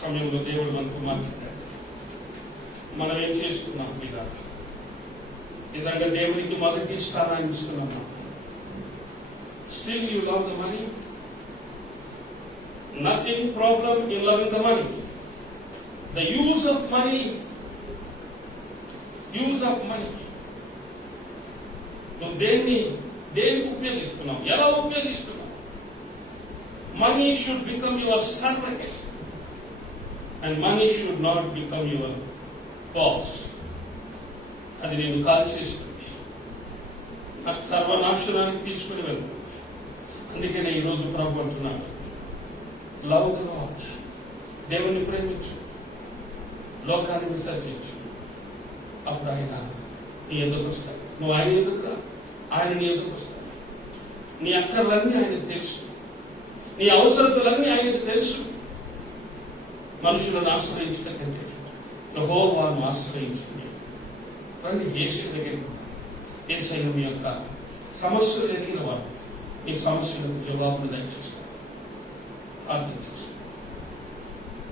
సమయంలో దేవుడు మనకు మాట్లాడాడు. మనం ఏం చేసుకున్నాం? నిజంగా దేవునికి మొదటి స్థానాన్ని ఇస్తున్నాం. Still you love the money? Nothing problem in loving the money. The use of money. నువ్వు దేనికి ఉపయోగిస్తున్నావు, ఎలా ఉపయోగిస్తున్నావు? Money should become your servant and money should not become your boss. అది నేను కాల్ చేస్తుంది, నాకు సర్వనాశనానికి తీసుకుని వెళ్తాను. అందుకనే ఈరోజు ప్రభు అంటున్నాడు, లవ్ ద లార్డ్. దేవుని ప్రేమించు, లోకాన్ని విసర్జించు. అప్పుడు ఆయన నీ ఎదుకు వస్తాడు. నువ్వు ఆయన ఎదుగురా, ఆయన నీ ఎదుకు వస్తాడు. నీ అక్కర్లన్నీ ఆయనకు తెలుసు, నీ అవసరతలన్నీ ఆయనకు తెలుసు. మనుషులను ఆశ్రయించడం కంటే యెహోవాను ఆశ్రయించండి. రండి యేసు దగ్గరికి. యేసయ్య మీ యొక్క సమస్యలు ఎదిగిన వాడు ఈ సమస్యలకు జవాబులు దయచేస్తారు, ప్రార్థన చేస్తారు.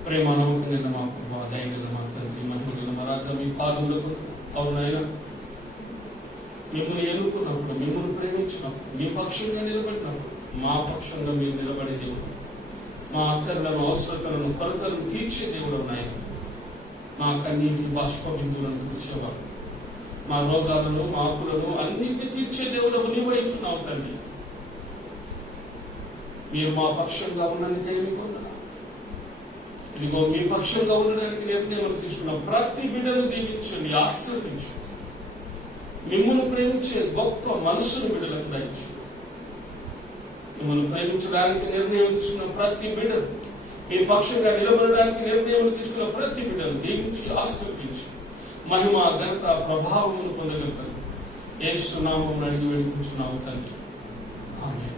ప్రేమ నమ్మకం మా ప్రభావ, దయగల మా తండ్రి, మహిళ మా రాజా, మీ పాదములకు అవునైనా మిమ్మల్ని ఎన్నుకున్నప్పుడు, మిమ్మల్ని ప్రేమించినప్పుడు, మీ పక్షంగా నిలబడినప్పుడు, మా పక్షంగా మీరు నిలబడే దేవుడు, మా అక్కర్లను, అవసరతలను, కొరతలను తీర్చే దేవుడు ఉన్నాయి. మా కన్నీటి బాష్పబిందువులను తీర్చేవాడు, మా రోగాలను, మా ఆకులను అన్నింటి తీర్చే దేవుడు నీవైతున్నావు తండ్రి. మీరు మా పక్షంగా ఉన్నందుకే మీకు వందనాలు. ఇదిగో మీ పక్షంగా ఉండడానికి నిర్ణయం తీసుకున్నాం. ప్రతి బిడ్డను దీవించండి, ఆశీర్వదించండి. మిమ్మల్ని ప్రేమించే గొప్ప మనసును బిడ్డలకు దయచండి. మిమ్మల్ని ప్రేమించడానికి నిర్ణయం తీసుకున్న ప్రతి బిడ్డను, మీ పక్షంగా నిలబడడానికి నిర్ణయం తీసుకున్న ప్రతి బిడ్డను దీవించి ఆశీర్వదించి మహిమ ఘనత ప్రభావమును పొందగలుగుతారు. యేసు నామమున అడిగి వేడుకుంటున్నాము తండ్రి. ఆమేన్.